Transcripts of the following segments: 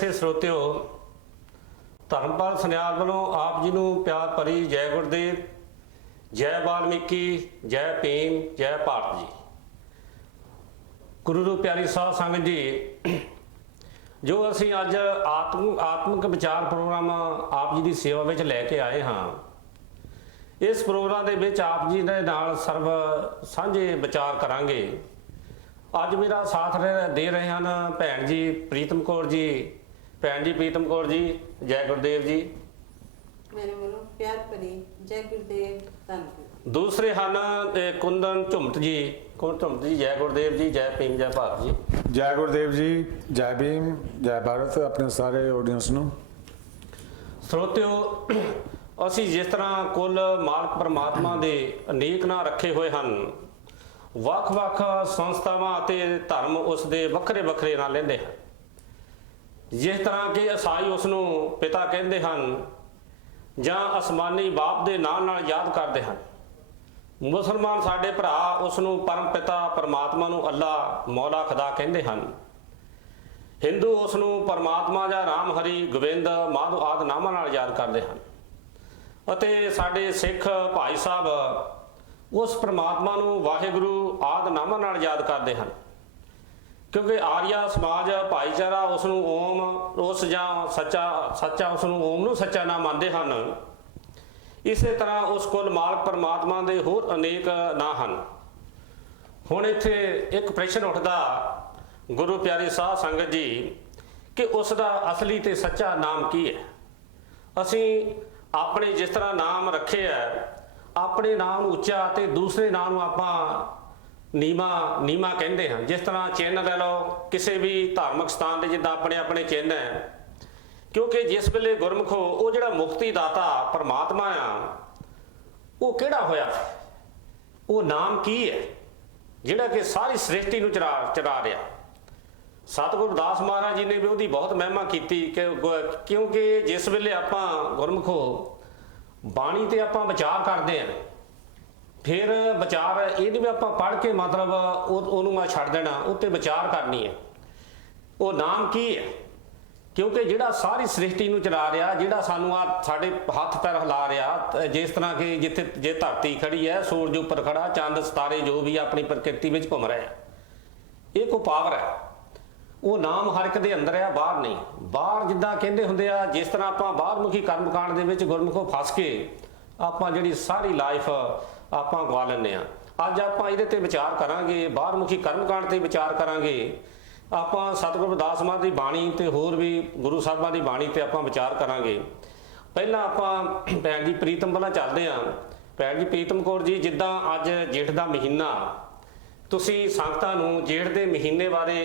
ਬੈਠੇ ਸਰੋਤਿਓ, ਧਰਮਪਾਲ ਸਨਿਆਲ ਵੱਲੋਂ ਆਪ ਜੀ ਨੂੰ ਪਿਆਰ ਭਰੀ ਜੈ ਗੁਰਦੇਵ, ਜੈ ਵਾਲਮੀਕੀ, ਜੈ ਭੀਮ, ਜੈ ਭਾਰਤ ਜੀ। ਗੁਰੂ ਰੂਪ ਪਿਆਰੀ ਸਾਧ ਸੰਗਤ ਜੀ, ਜੋ ਅਸੀਂ ਅੱਜ ਆਤਮਿਕ ਵਿਚਾਰ ਪ੍ਰੋਗਰਾਮ ਆਪ ਜੀ ਦੀ ਸੇਵਾ ਵਿੱਚ ਲੈ ਕੇ ਆਏ ਹਾਂ, ਇਸ ਪ੍ਰੋਗਰਾਮ ਦੇ ਵਿੱਚ ਆਪ ਜੀ ਦੇ ਨਾਲ ਸਰਬ ਸਾਂਝੇ ਵਿਚਾਰ ਕਰਾਂਗੇ। ਅੱਜ ਮੇਰਾ ਸਾਥ ਦੇ ਰਹੇ ਹਨ ਭੈਣ ਜੀ ਪ੍ਰੀਤਮ ਕੌਰ ਜੀ। ਭੈਣ ਜੀ ਪ੍ਰੀਤਮ ਕੌਰ ਜੀ, ਜੈ ਗੁਰਦੇਵ ਜੀ। ਮੇਰੇ ਵੱਲੋਂ ਪਿਆਰ ਭਰੀ ਜੈ ਗੁਰਦੇਵ, ਧੰਨਵਾਦ। ਦੂਸਰੇ ਹਨ ਕੁੰਦਨ ਝੁੰਮਤ ਜੀ। ਝੁੰਮਤ ਜੀ, ਜੈ ਗੁਰਦੇਵ ਜੀ, ਜੈ ਭੀਮ, ਜੈ ਭਾਰਤ ਜੀ। ਜੈ ਗੁਰਦੇਵ ਜੀ, ਜੈ ਭੀਮ, ਜੈ ਭਾਰਤ। ਆਪਣੇ ਸਾਰੇ ਆਡੀਅנס ਨੂੰ ਸਰੋਤਿਓ, ਅਸੀਂ ਜਿਸ ਤਰ੍ਹਾਂ ਕੁੱਲ ਮਾਲਕ ਪਰਮਾਤਮਾ ਦੇ ਅਨੇਕ ਨਾਂ ਰੱਖੇ ਹੋਏ ਹਨ, ਵੱਖ-ਵੱਖ ਸੰਸਥਾਵਾਂ ਅਤੇ ਧਰਮ ਉਸ ਦੇ ਵੱਖਰੇ ਵੱਖਰੇ ਨਾਂ ਲੈਂਦੇ ਹਨ। ਜਿਸ ਤਰ੍ਹਾਂ ਕਿ ਈਸਾਈ ਉਸ ਨੂੰ ਪਿਤਾ ਕਹਿੰਦੇ ਹਨ ਜਾਂ ਅਸਮਾਨੀ ਬਾਪ ਦੇ ਨਾਂ ਨਾਲ ਯਾਦ ਕਰਦੇ ਹਨ। ਮੁਸਲਮਾਨ ਸਾਡੇ ਭਰਾ ਉਸ ਨੂੰ ਪਰਮ ਪਿਤਾ ਪਰਮਾਤਮਾ ਨੂੰ ਅੱਲਾ, ਮੌਲਾ, ਖੁਦਾ ਕਹਿੰਦੇ ਹਨ। ਹਿੰਦੂ ਉਸ ਨੂੰ ਪਰਮਾਤਮਾ ਜਾਂ ਰਾਮ, ਹਰੀ, ਗੋਬਿੰਦ, ਮਾਧੋ ਆਦਿ ਨਾਮਾਂ ਨਾਲ ਯਾਦ ਕਰਦੇ ਹਨ। ਅਤੇ ਸਾਡੇ ਸਿੱਖ ਭਾਈ ਸਾਹਿਬ ਉਸ ਪਰਮਾਤਮਾ ਨੂੰ ਵਾਹਿਗੁਰੂ ਆਦਿ ਨਾਮਾਂ ਨਾਲ ਯਾਦ ਕਰਦੇ ਹਨ, ਕਿਉਂਕਿ ਆਰੀਆ ਸਮਾਜ ਭਾਈਚਾਰਾ ਉਸ ਨੂੰ ਓਮ, ਉਸ ਜਾਂ ਸੱਚਾ ਉਸ ਨੂੰ ਓਮ ਨੂੰ ਸੱਚਾ ਨਾਮ ਮੰਨਦੇ ਹਨ। ਇਸੇ ਤਰ੍ਹਾਂ ਉਸ ਕੁੱਲ ਮਾਲਕ ਪਰਮਾਤਮਾ ਦੇ ਹੋਰ ਅਨੇਕ ਨਾਂ ਹਨ। ਹੁਣ ਇੱਥੇ ਇੱਕ ਪ੍ਰਸ਼ਨ ਉੱਠਦਾ ਗੁਰੂ ਪਿਆਰੀ ਸਾਧ ਸੰਗਤ ਜੀ, ਕਿ ਉਸ ਦਾ ਅਸਲੀ ਤੇ ਸੱਚਾ ਨਾਮ ਕੀ ਹੈ? ਅਸੀਂ ਆਪਣੇ ਜਿਸ ਤਰ੍ਹਾਂ ਨਾਮ ਰੱਖੇ ਹੈ, ਆਪਣੇ ਨਾਮ ਨੂੰ ਉੱਚਾ ਤੇ ਦੂਸਰੇ ਨਾਮ ਨੂੰ ਆਪਾਂ ਨੀਮਾ ਕਹਿੰਦੇ ਹਾਂ। ਜਿਸ ਤਰ੍ਹਾਂ ਚਿੰਨ੍ਹ ਲੈ ਲਓ, ਕਿਸੇ ਵੀ ਧਾਰਮਿਕ ਸਥਾਨ ਦੇ ਜਿੱਦਾਂ ਆਪਣੇ ਆਪਣੇ ਚਿੰਨ੍ਹ ਹੈ, ਕਿਉਂਕਿ ਜਿਸ ਵੇਲੇ ਗੁਰਮੁਖੋ ਉਹ ਜਿਹੜਾ ਮੁਕਤੀ ਦਾਤਾ ਪਰਮਾਤਮਾ ਆ, ਉਹ ਕਿਹੜਾ ਹੋਇਆ? ਉਹ ਨਾਮ ਕੀ ਹੈ ਜਿਹੜਾ ਕਿ ਸਾਰੀ ਸ੍ਰਿਸ਼ਟੀ ਨੂੰ ਚਰਾ ਰਿਹਾ? ਸਤਿਗੁਰੂ ਦਾਸ ਮਹਾਰਾਜ ਜੀ ਨੇ ਵੀ ਉਹਦੀ ਬਹੁਤ ਮਹਿਮਾ ਕੀਤੀ, ਕਿਉਂਕਿ ਜਿਸ ਵੇਲੇ ਆਪਾਂ ਗੁਰਮੁਖੋ ਬਾਣੀ ਤੇ ਆਪਾਂ ਵਿਚਾਰ ਕਰਦੇ ਹਾਂ, ਫਿਰ ਵਿਚਾਰ ਇਹ ਨਹੀਂ ਵੀ ਆਪਾਂ ਪੜ੍ਹ ਕੇ ਮਤਲਬ ਉਹਨੂੰ ਮੈਂ ਛੱਡ ਦੇਣਾ, ਉੱਤੇ ਵਿਚਾਰ ਕਰਨੀ ਹੈ। ਉਹ ਨਾਮ ਕੀ ਹੈ? ਕਿਉਂਕਿ ਜਿਹੜਾ ਸਾਰੀ ਸ੍ਰਿਸ਼ਟੀ ਨੂੰ ਚਲਾ ਰਿਹਾ, ਜਿਹੜਾ ਸਾਨੂੰ ਆ ਸਾਡੇ ਹੱਥ ਪੈਰ ਹਿਲਾ ਰਿਹਾ, ਜਿਸ ਤਰ੍ਹਾਂ ਕਿ ਜੇ ਧਰਤੀ ਖੜੀ ਹੈ, ਸੂਰਜ ਉੱਪਰ ਖੜਾ, ਚੰਦ ਸਿਤਾਰੇ ਜੋ ਵੀ ਆਪਣੀ ਪ੍ਰਕਿਰਤੀ ਵਿੱਚ ਘੁੰਮ ਰਹੇ ਆ, ਇਹ ਕੋਈ ਪਾਵਰ ਹੈ। ਉਹ ਨਾਮ ਹਰ ਇੱਕ ਦੇ ਅੰਦਰ ਆ, ਬਾਹਰ ਨਹੀਂ। ਬਾਹਰ ਜਿੱਦਾਂ ਕਹਿੰਦੇ ਹੁੰਦੇ ਆ, ਜਿਸ ਤਰ੍ਹਾਂ ਆਪਾਂ ਬਾਹਰਮੁਖੀ ਕਰਮਕਾਂਡ ਦੇ ਵਿੱਚ ਗੁਰਮੁਖੋਂ ਫਸ ਕੇ ਆਪਾਂ ਜਿਹੜੀ ਸਾਰੀ ਲਾਈਫ ਆਪਾਂ ਗਵਾ ਲੈਂਦੇ ਆ। ਅੱਜ ਆਪਾਂ ਇਹਦੇ ਤੇ ਵਿਚਾਰ ਕਰਾਂਗੇ, ਬਾਹਰਮੁਖੀ ਕਰਮਕਾਂਡ ਤੇ ਵਿਚਾਰ ਕਰਾਂਗੇ। ਆਪਾਂ ਸਤਿਗੁਰੂ ਅਰਦਾਸ ਮਹਾਰਾਜ ਦੀ ਬਾਣੀ ਤੇ ਹੋਰ ਵੀ ਗੁਰੂ ਸਾਹਿਬਾਂ ਦੀ ਬਾਣੀ ਤੇ ਆਪਾਂ ਵਿਚਾਰ ਕਰਾਂਗੇ। ਪਹਿਲਾਂ ਆਪਾਂ ਭੈਣ ਜੀ ਪ੍ਰੀਤਮ ਵੱਲ ਚੱਲਦੇ ਹਾਂ। ਭੈਣ ਜੀ ਪ੍ਰੀਤਮ ਕੌਰ ਜੀ, ਜਿੱਦਾਂ ਅੱਜ ਜੇਠ ਦਾ ਮਹੀਨਾ, ਤੁਸੀਂ ਸੰਗਤਾਂ ਨੂੰ ਜੇਠ ਦੇ ਮਹੀਨੇ ਬਾਰੇ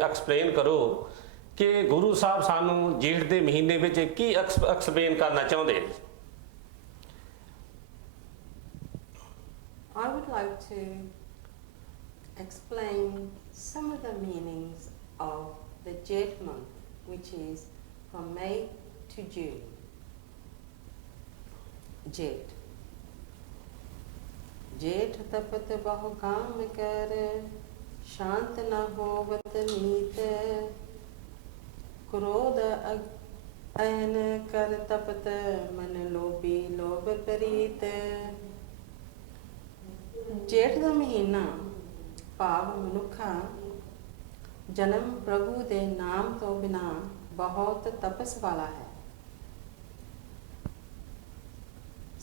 ਐਕਸਪਲੇਨ ਕਰੋ ਕਿ ਗੁਰੂ ਸਾਹਿਬ ਸਾਨੂੰ ਜੇਠ ਦੇ ਮਹੀਨੇ ਵਿੱਚ ਕੀ ਐਕਸਪਲੇਨ ਕਰਨਾ ਚਾਹੁੰਦੇ? I would like to explain some of the meanings of the Jeth month, which is from May to June. Jeth. जेठ तपत बहु काम कर, शांत न होवत नीत, क्रोध अहन कर तपत, मन लोभी लोभ प्रीत। जेठ ਦਾ ਮਹੀਨਾ ਭਾਵ ਮਨੁੱਖਾ ਜਨਮ ਪ੍ਰਭੂ ਦੇ ਨਾਮ ਤੋਂ ਬਿਨਾ ਬਹੁਤ ਤਪਸ ਵਾਲਾ ਹੈ।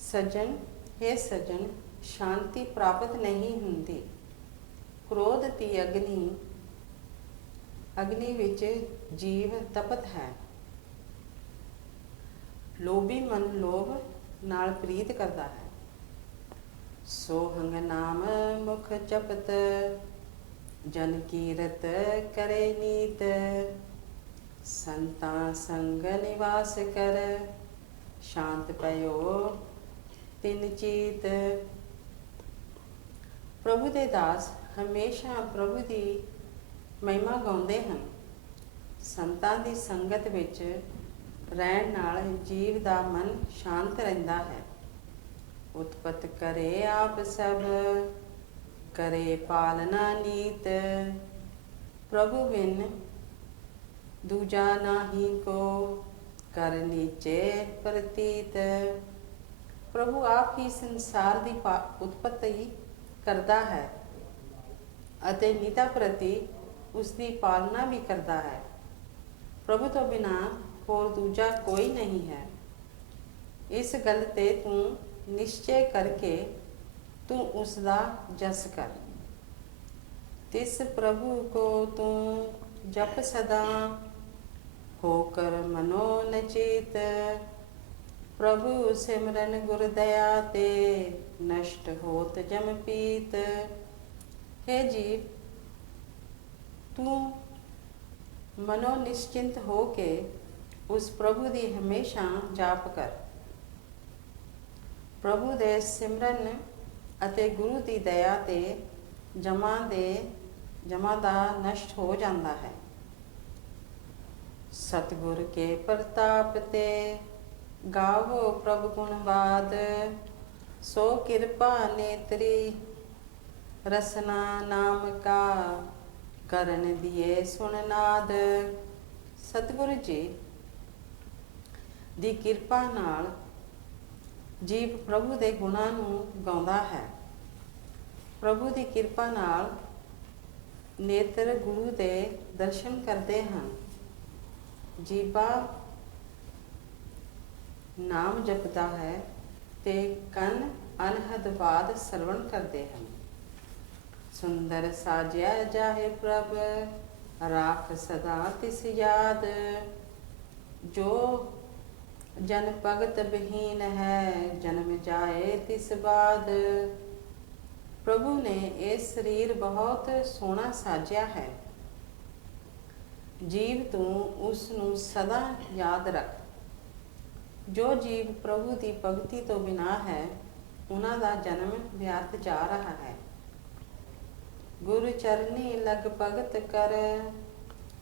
ਸੱਜਣ, हे ਸੱਜਣ, ਸ਼ਾਂਤੀ ਪ੍ਰਾਪਤ ਨਹੀਂ ਹੁੰਦੀ। ਕ੍ਰੋਧ ਦੀ ਅਗਨੀ ਵਿੱਚ ਜੀਵ ਤਪਤ ਹੈ। ਲੋਭੀ ਮਨ ਲੋਭ ਨਾਲ ਪ੍ਰੀਤ ਕਰਦਾ ਹੈ। ਸੋਹੰਗ ਨਾਮ ਮੁਖ ਜਪਤ, ਜਨ ਕੀਰਤ ਕਰੇ ਨੀਤ, ਸੰਤਾਂ ਸੰਗ ਨਿਵਾਸ ਕਰ, ਸ਼ਾਂਤ ਪਇਓ ਤਿਨ ਚੀਤ। ਪ੍ਰਭੂ ਦੇ ਦਾਸ ਹਮੇਸ਼ਾ ਪ੍ਰਭੂ ਦੀ ਮਹਿਮਾ ਗਾਉਂਦੇ ਹਨ। ਸੰਤਾਂ ਦੀ ਸੰਗਤ ਵਿੱਚ ਰਹਿਣ ਨਾਲ ਜੀਵ ਦਾ ਮਨ ਸ਼ਾਂਤ ਰਹਿੰਦਾ ਹੈ। ਉਤਪਤ ਕਰੇ ਆਪ ਸਭ, ਕਰੇ ਪਾਲਨਾ ਨੀਤ। ਪ੍ਰਭੂ ਬਿਨ दूजा नाही को कर नीचे प्रतीत। प्रभु आप ही संसार की उत्पत्ति करता है ਅਤੇ ਨੀਤਾ ਪ੍ਰਤੀ ਉਸ ਦੀ ਪਾਲਣਾ ਵੀ ਕਰਦਾ ਹੈ। ਪ੍ਰਭੂ ਤੋਂ ਬਿਨਾ ਹੋਰ ਦੂਜਾ ਕੋਈ ਨਹੀਂ ਹੈ। ਇਸ ਗੱਲ ਤੇ ਤੂੰ ਨਿਸ਼ਚੈ ਕਰਕੇ ਤੂੰ ਉਸ ਦਾ ਜਸ ਕਰ। ਤਿਸ ਪ੍ਰਭੂ ਕੋ ਤੂੰ ਜਪ ਸਦਾ ਹੋਕਰ ਮਨੋ ਨਚੇਤ। ਪ੍ਰਭੂ ਸਿਮਰਨ ਗੁਰ ਦਇਆ ਤੇ ਨਸ਼ਟ ਹੋਤ ਜਮ ਪੀਤ। हे जीव, तू मनो निश्चिंत हो के उस प्रभु दी हमेशा जाप कर। प्रभु दे सिमरन अते गुरु दी दया ते जमा दा नष्ट हो जाता है। सतगुर के प्रताप ते गावो प्रभु गुण बाद। सो कृपा नेत्री रसना नाम का ਕਰਨ ਦੀਏ ਸੁਣ ਨਾਦ। ਸਤਿਗੁਰੂ ਜੀ ਦੀ ਕਿਰਪਾ ਨਾਲ ਜੀਵ ਪ੍ਰਭੂ ਦੇ ਗੁਣਾਂ ਨੂੰ ਗਾਉਂਦਾ ਹੈ। ਪ੍ਰਭੂ ਦੀ ਕਿਰਪਾ ਨਾਲ ਨੇਤਰ ਗੁਰੂ ਦੇ ਦਰਸ਼ਨ ਕਰਦੇ ਹਨ। ਜੀਵਾ ਨਾਮ ਜਪਦਾ ਹੈ ਤੇ ਕੰਨ ਅਨਹਦ ਬਾਦ ਸਰਵਣ ਕਰਦੇ ਹਨ। सुंदर साजया जाहे प्रभ राख सदा तिस याद। जो जन भगत बहीन है जन्म जाए तिस बाद। प्रभु ने ये शरीर बहुत सोहना साजिया है। जीव तू उसनू सदा याद रख। जो जीव प्रभु की भगती तो बिना है उन्हां दा जन्म व्यर्थ जा रहा है। गुरु चरनी लग भगत कर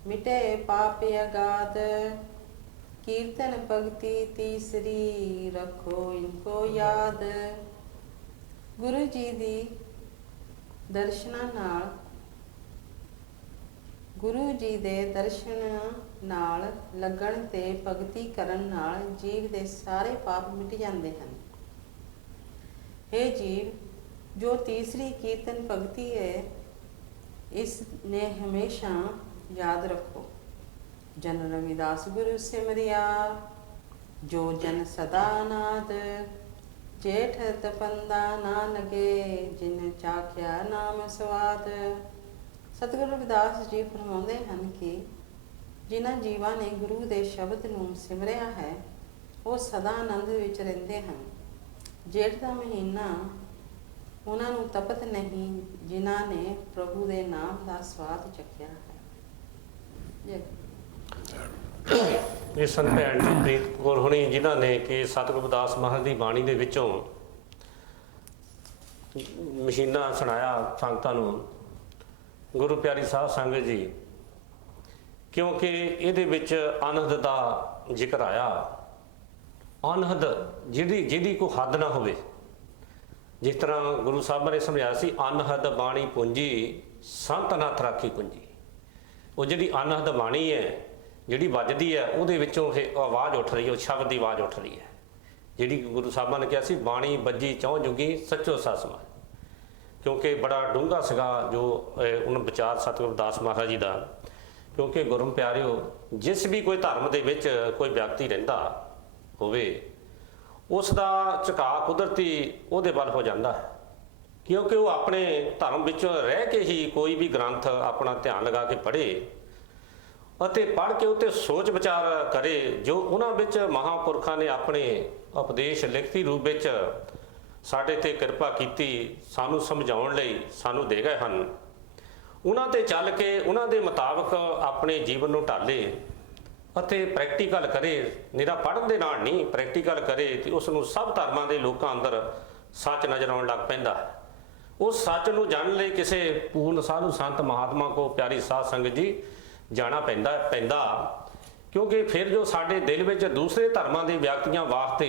मिटे पाप अगाध। कीर्तन भगति तीसरी रखो इनको याद। गुरु जी दी दर्शना नाल गुरु जी दे दर्शन नाल लगन ते भगती करन नाल जीव दे सारे पाप मिट जाते हैं। हे जीव, जो तीसरी कीर्तन भगती है इसने हमेशा याद रखो। जन रविदास गुरु सिमरिया जो जन सदा नाद। जेठ तपंदा ना लगे जिन चाख्या नाम स्वाद। सतगुरु रविदास जी फरमाਉਂਦੇ ਹਨ ਕਿ ਜਿਨ੍ਹਾਂ ਜੀਵਾਂ ਨੇ ਗੁਰੂ ਦੇ ਸ਼ਬਦ ਨੂੰ ਸਿਮਰਿਆ ਹੈ ਉਹ ਸਦਾ ਆਨੰਦ ਵਿੱਚ ਰਹਿੰਦੇ ਹਨ। ਜੇਠ ਦਾ ਮਹੀਨਾ ਉਹਨਾਂ ਨੂੰ ਤਪਤ ਨਹੀਂ ਜਿਨ੍ਹਾਂ ਨੇ ਪ੍ਰਭੂ ਦੇ ਨਾਮ ਦਾ ਸਵਾਦ ਚੱਖਿਆ ਹੈ। ਇਹ ਸੰਤ ਭੈਣ ਜੀ ਪ੍ਰੀਤ ਕੌਰ ਹੁਣੀ ਜਿਨ੍ਹਾਂ ਨੇ ਕਿ ਸਤਿਗੁਰੂ ਰਵਿਦਾਸ ਮਹਾਰਾਜ ਦੀ ਬਾਣੀ ਦੇ ਵਿੱਚੋਂ ਮਸ਼ੀਨਾ ਸੁਣਾਇਆ ਸੰਗਤਾਂ ਨੂੰ। ਗੁਰੂ ਪਿਆਰੀ ਸਾਧ ਸੰਗਤ ਜੀ, ਕਿਉਂਕਿ ਇਹਦੇ ਵਿੱਚ ਅਨਹਦ ਦਾ ਜ਼ਿਕਰ ਆਇਆ। ਅਨਹਦ ਜਿਹਦੀ ਕੋਈ ਹੱਦ ਨਾ ਹੋਵੇ। ਜਿਸ ਤਰ੍ਹਾਂ ਗੁਰੂ ਸਾਹਿਬ ਨੇ ਸਮਝਾਇਆ ਸੀ, ਅਨਹਦ ਬਾਣੀ ਪੂੰਜੀ ਸੰਤ ਨਾਥ ਰਾਖੀ ਕੁੰਜੀ। ਉਹ ਜਿਹੜੀ ਅਨਹਦ ਬਾਣੀ ਹੈ ਜਿਹੜੀ ਵੱਜਦੀ ਹੈ ਉਹਦੇ ਵਿੱਚੋਂ ਇਹ ਆਵਾਜ਼ ਉੱਠ ਰਹੀ ਹੈ, ਉਹ ਸ਼ਬਦ ਦੀ ਆਵਾਜ਼ ਉੱਠ ਰਹੀ ਹੈ। ਜਿਹੜੀ ਗੁਰੂ ਸਾਹਿਬਾਂ ਨੇ ਕਿਹਾ ਸੀ ਬਾਣੀ ਬੱਜੀ ਚੌਂ ਜੁਗੀ ਸੱਚੋ ਸਸਮਾ। ਕਿਉਂਕਿ ਬੜਾ ਡੂੰਘਾ ਸੀਗਾ ਜੋ ਉਹਨਾਂ ਵਿਚਾਰ ਸਤਿਗੁਰੂ ਰਵਿਦਾਸ ਮਹਾਰਾਜ ਜੀ ਦਾ। ਕਿਉਂਕਿ ਗੁਰੂ ਪਿਆਰਿਓ, ਜਿਸ ਵੀ ਕੋਈ ਧਰਮ ਦੇ ਵਿੱਚ ਕੋਈ ਵਿਅਕਤੀ ਰਹਿੰਦਾ ਹੋਵੇ ਉਸ ਦਾ ਝੁਕਾਅ ਕੁਦਰਤੀ ਉਹਦੇ ਵੱਲ ਹੋ ਜਾਂਦਾ ਹੈ। ਕਿਉਂਕਿ ਉਹ ਆਪਣੇ ਧਰਮ ਵਿੱਚੋਂ ਰਹਿ ਕੇ ਹੀ ਕੋਈ ਵੀ ਗ੍ਰੰਥ ਆਪਣਾ ਧਿਆਨ ਲਗਾ ਕੇ ਪੜ੍ਹੇ ਅਤੇ ਪੜ੍ਹ ਕੇ ਉੱਤੇ ਸੋਚ ਵਿਚਾਰ ਕਰੇ ਜੋ ਉਹਨਾਂ ਵਿੱਚ ਮਹਾਂਪੁਰਖਾਂ ਨੇ ਆਪਣੇ ਉਪਦੇਸ਼ ਲਿਖਤੀ ਰੂਪ ਵਿੱਚ ਸਾਡੇ ਤੇ ਕਿਰਪਾ ਕੀਤੀ ਸਾਨੂੰ ਸਮਝਾਉਣ ਲਈ ਸਾਨੂੰ ਦੇ ਗਏ ਹਨ। ਉਹਨਾਂ ਤੇ ਚੱਲ ਕੇ ਉਹਨਾਂ ਦੇ ਮੁਤਾਬਕ ਆਪਣੇ ਜੀਵਨ ਨੂੰ ਢਾਲੇ ਅਤੇ ਪ੍ਰੈਕਟੀਕਲ ਕਰੇ। ਨਿਰਾ ਪੜ੍ਹਨ ਦੇ ਨਾਲ ਨਹੀਂ, ਪ੍ਰੈਕਟੀਕਲ ਕਰੇ ਤੇ ਉਸ ਨੂੰ ਸਭ ਧਰਮਾਂ ਦੇ ਲੋਕਾਂ ਅੰਦਰ ਸੱਚ ਨਜ਼ਰ ਆਉਣ ਲੱਗ ਪੈਂਦਾ। ਉਸ ਸੱਚ ਨੂੰ ਜਾਣਨ ਲਈ ਕਿਸੇ ਪੂਰਨ ਸਾਧੂ ਸੰਤ ਮਹਾਤਮਾ ਕੋ ਪਿਆਰੀ ਸਾਧ ਸੰਗਤ ਜੀ ਜਾਣਾ ਪੈਂਦਾ ਕਿਉਂਕਿ ਫਿਰ ਜੋ ਸਾਡੇ ਦਿਲ ਵਿੱਚ ਦੂਸਰੇ ਧਰਮਾਂ ਦੇ ਵਿਅਕਤੀਆਂ ਵਾਸਤੇ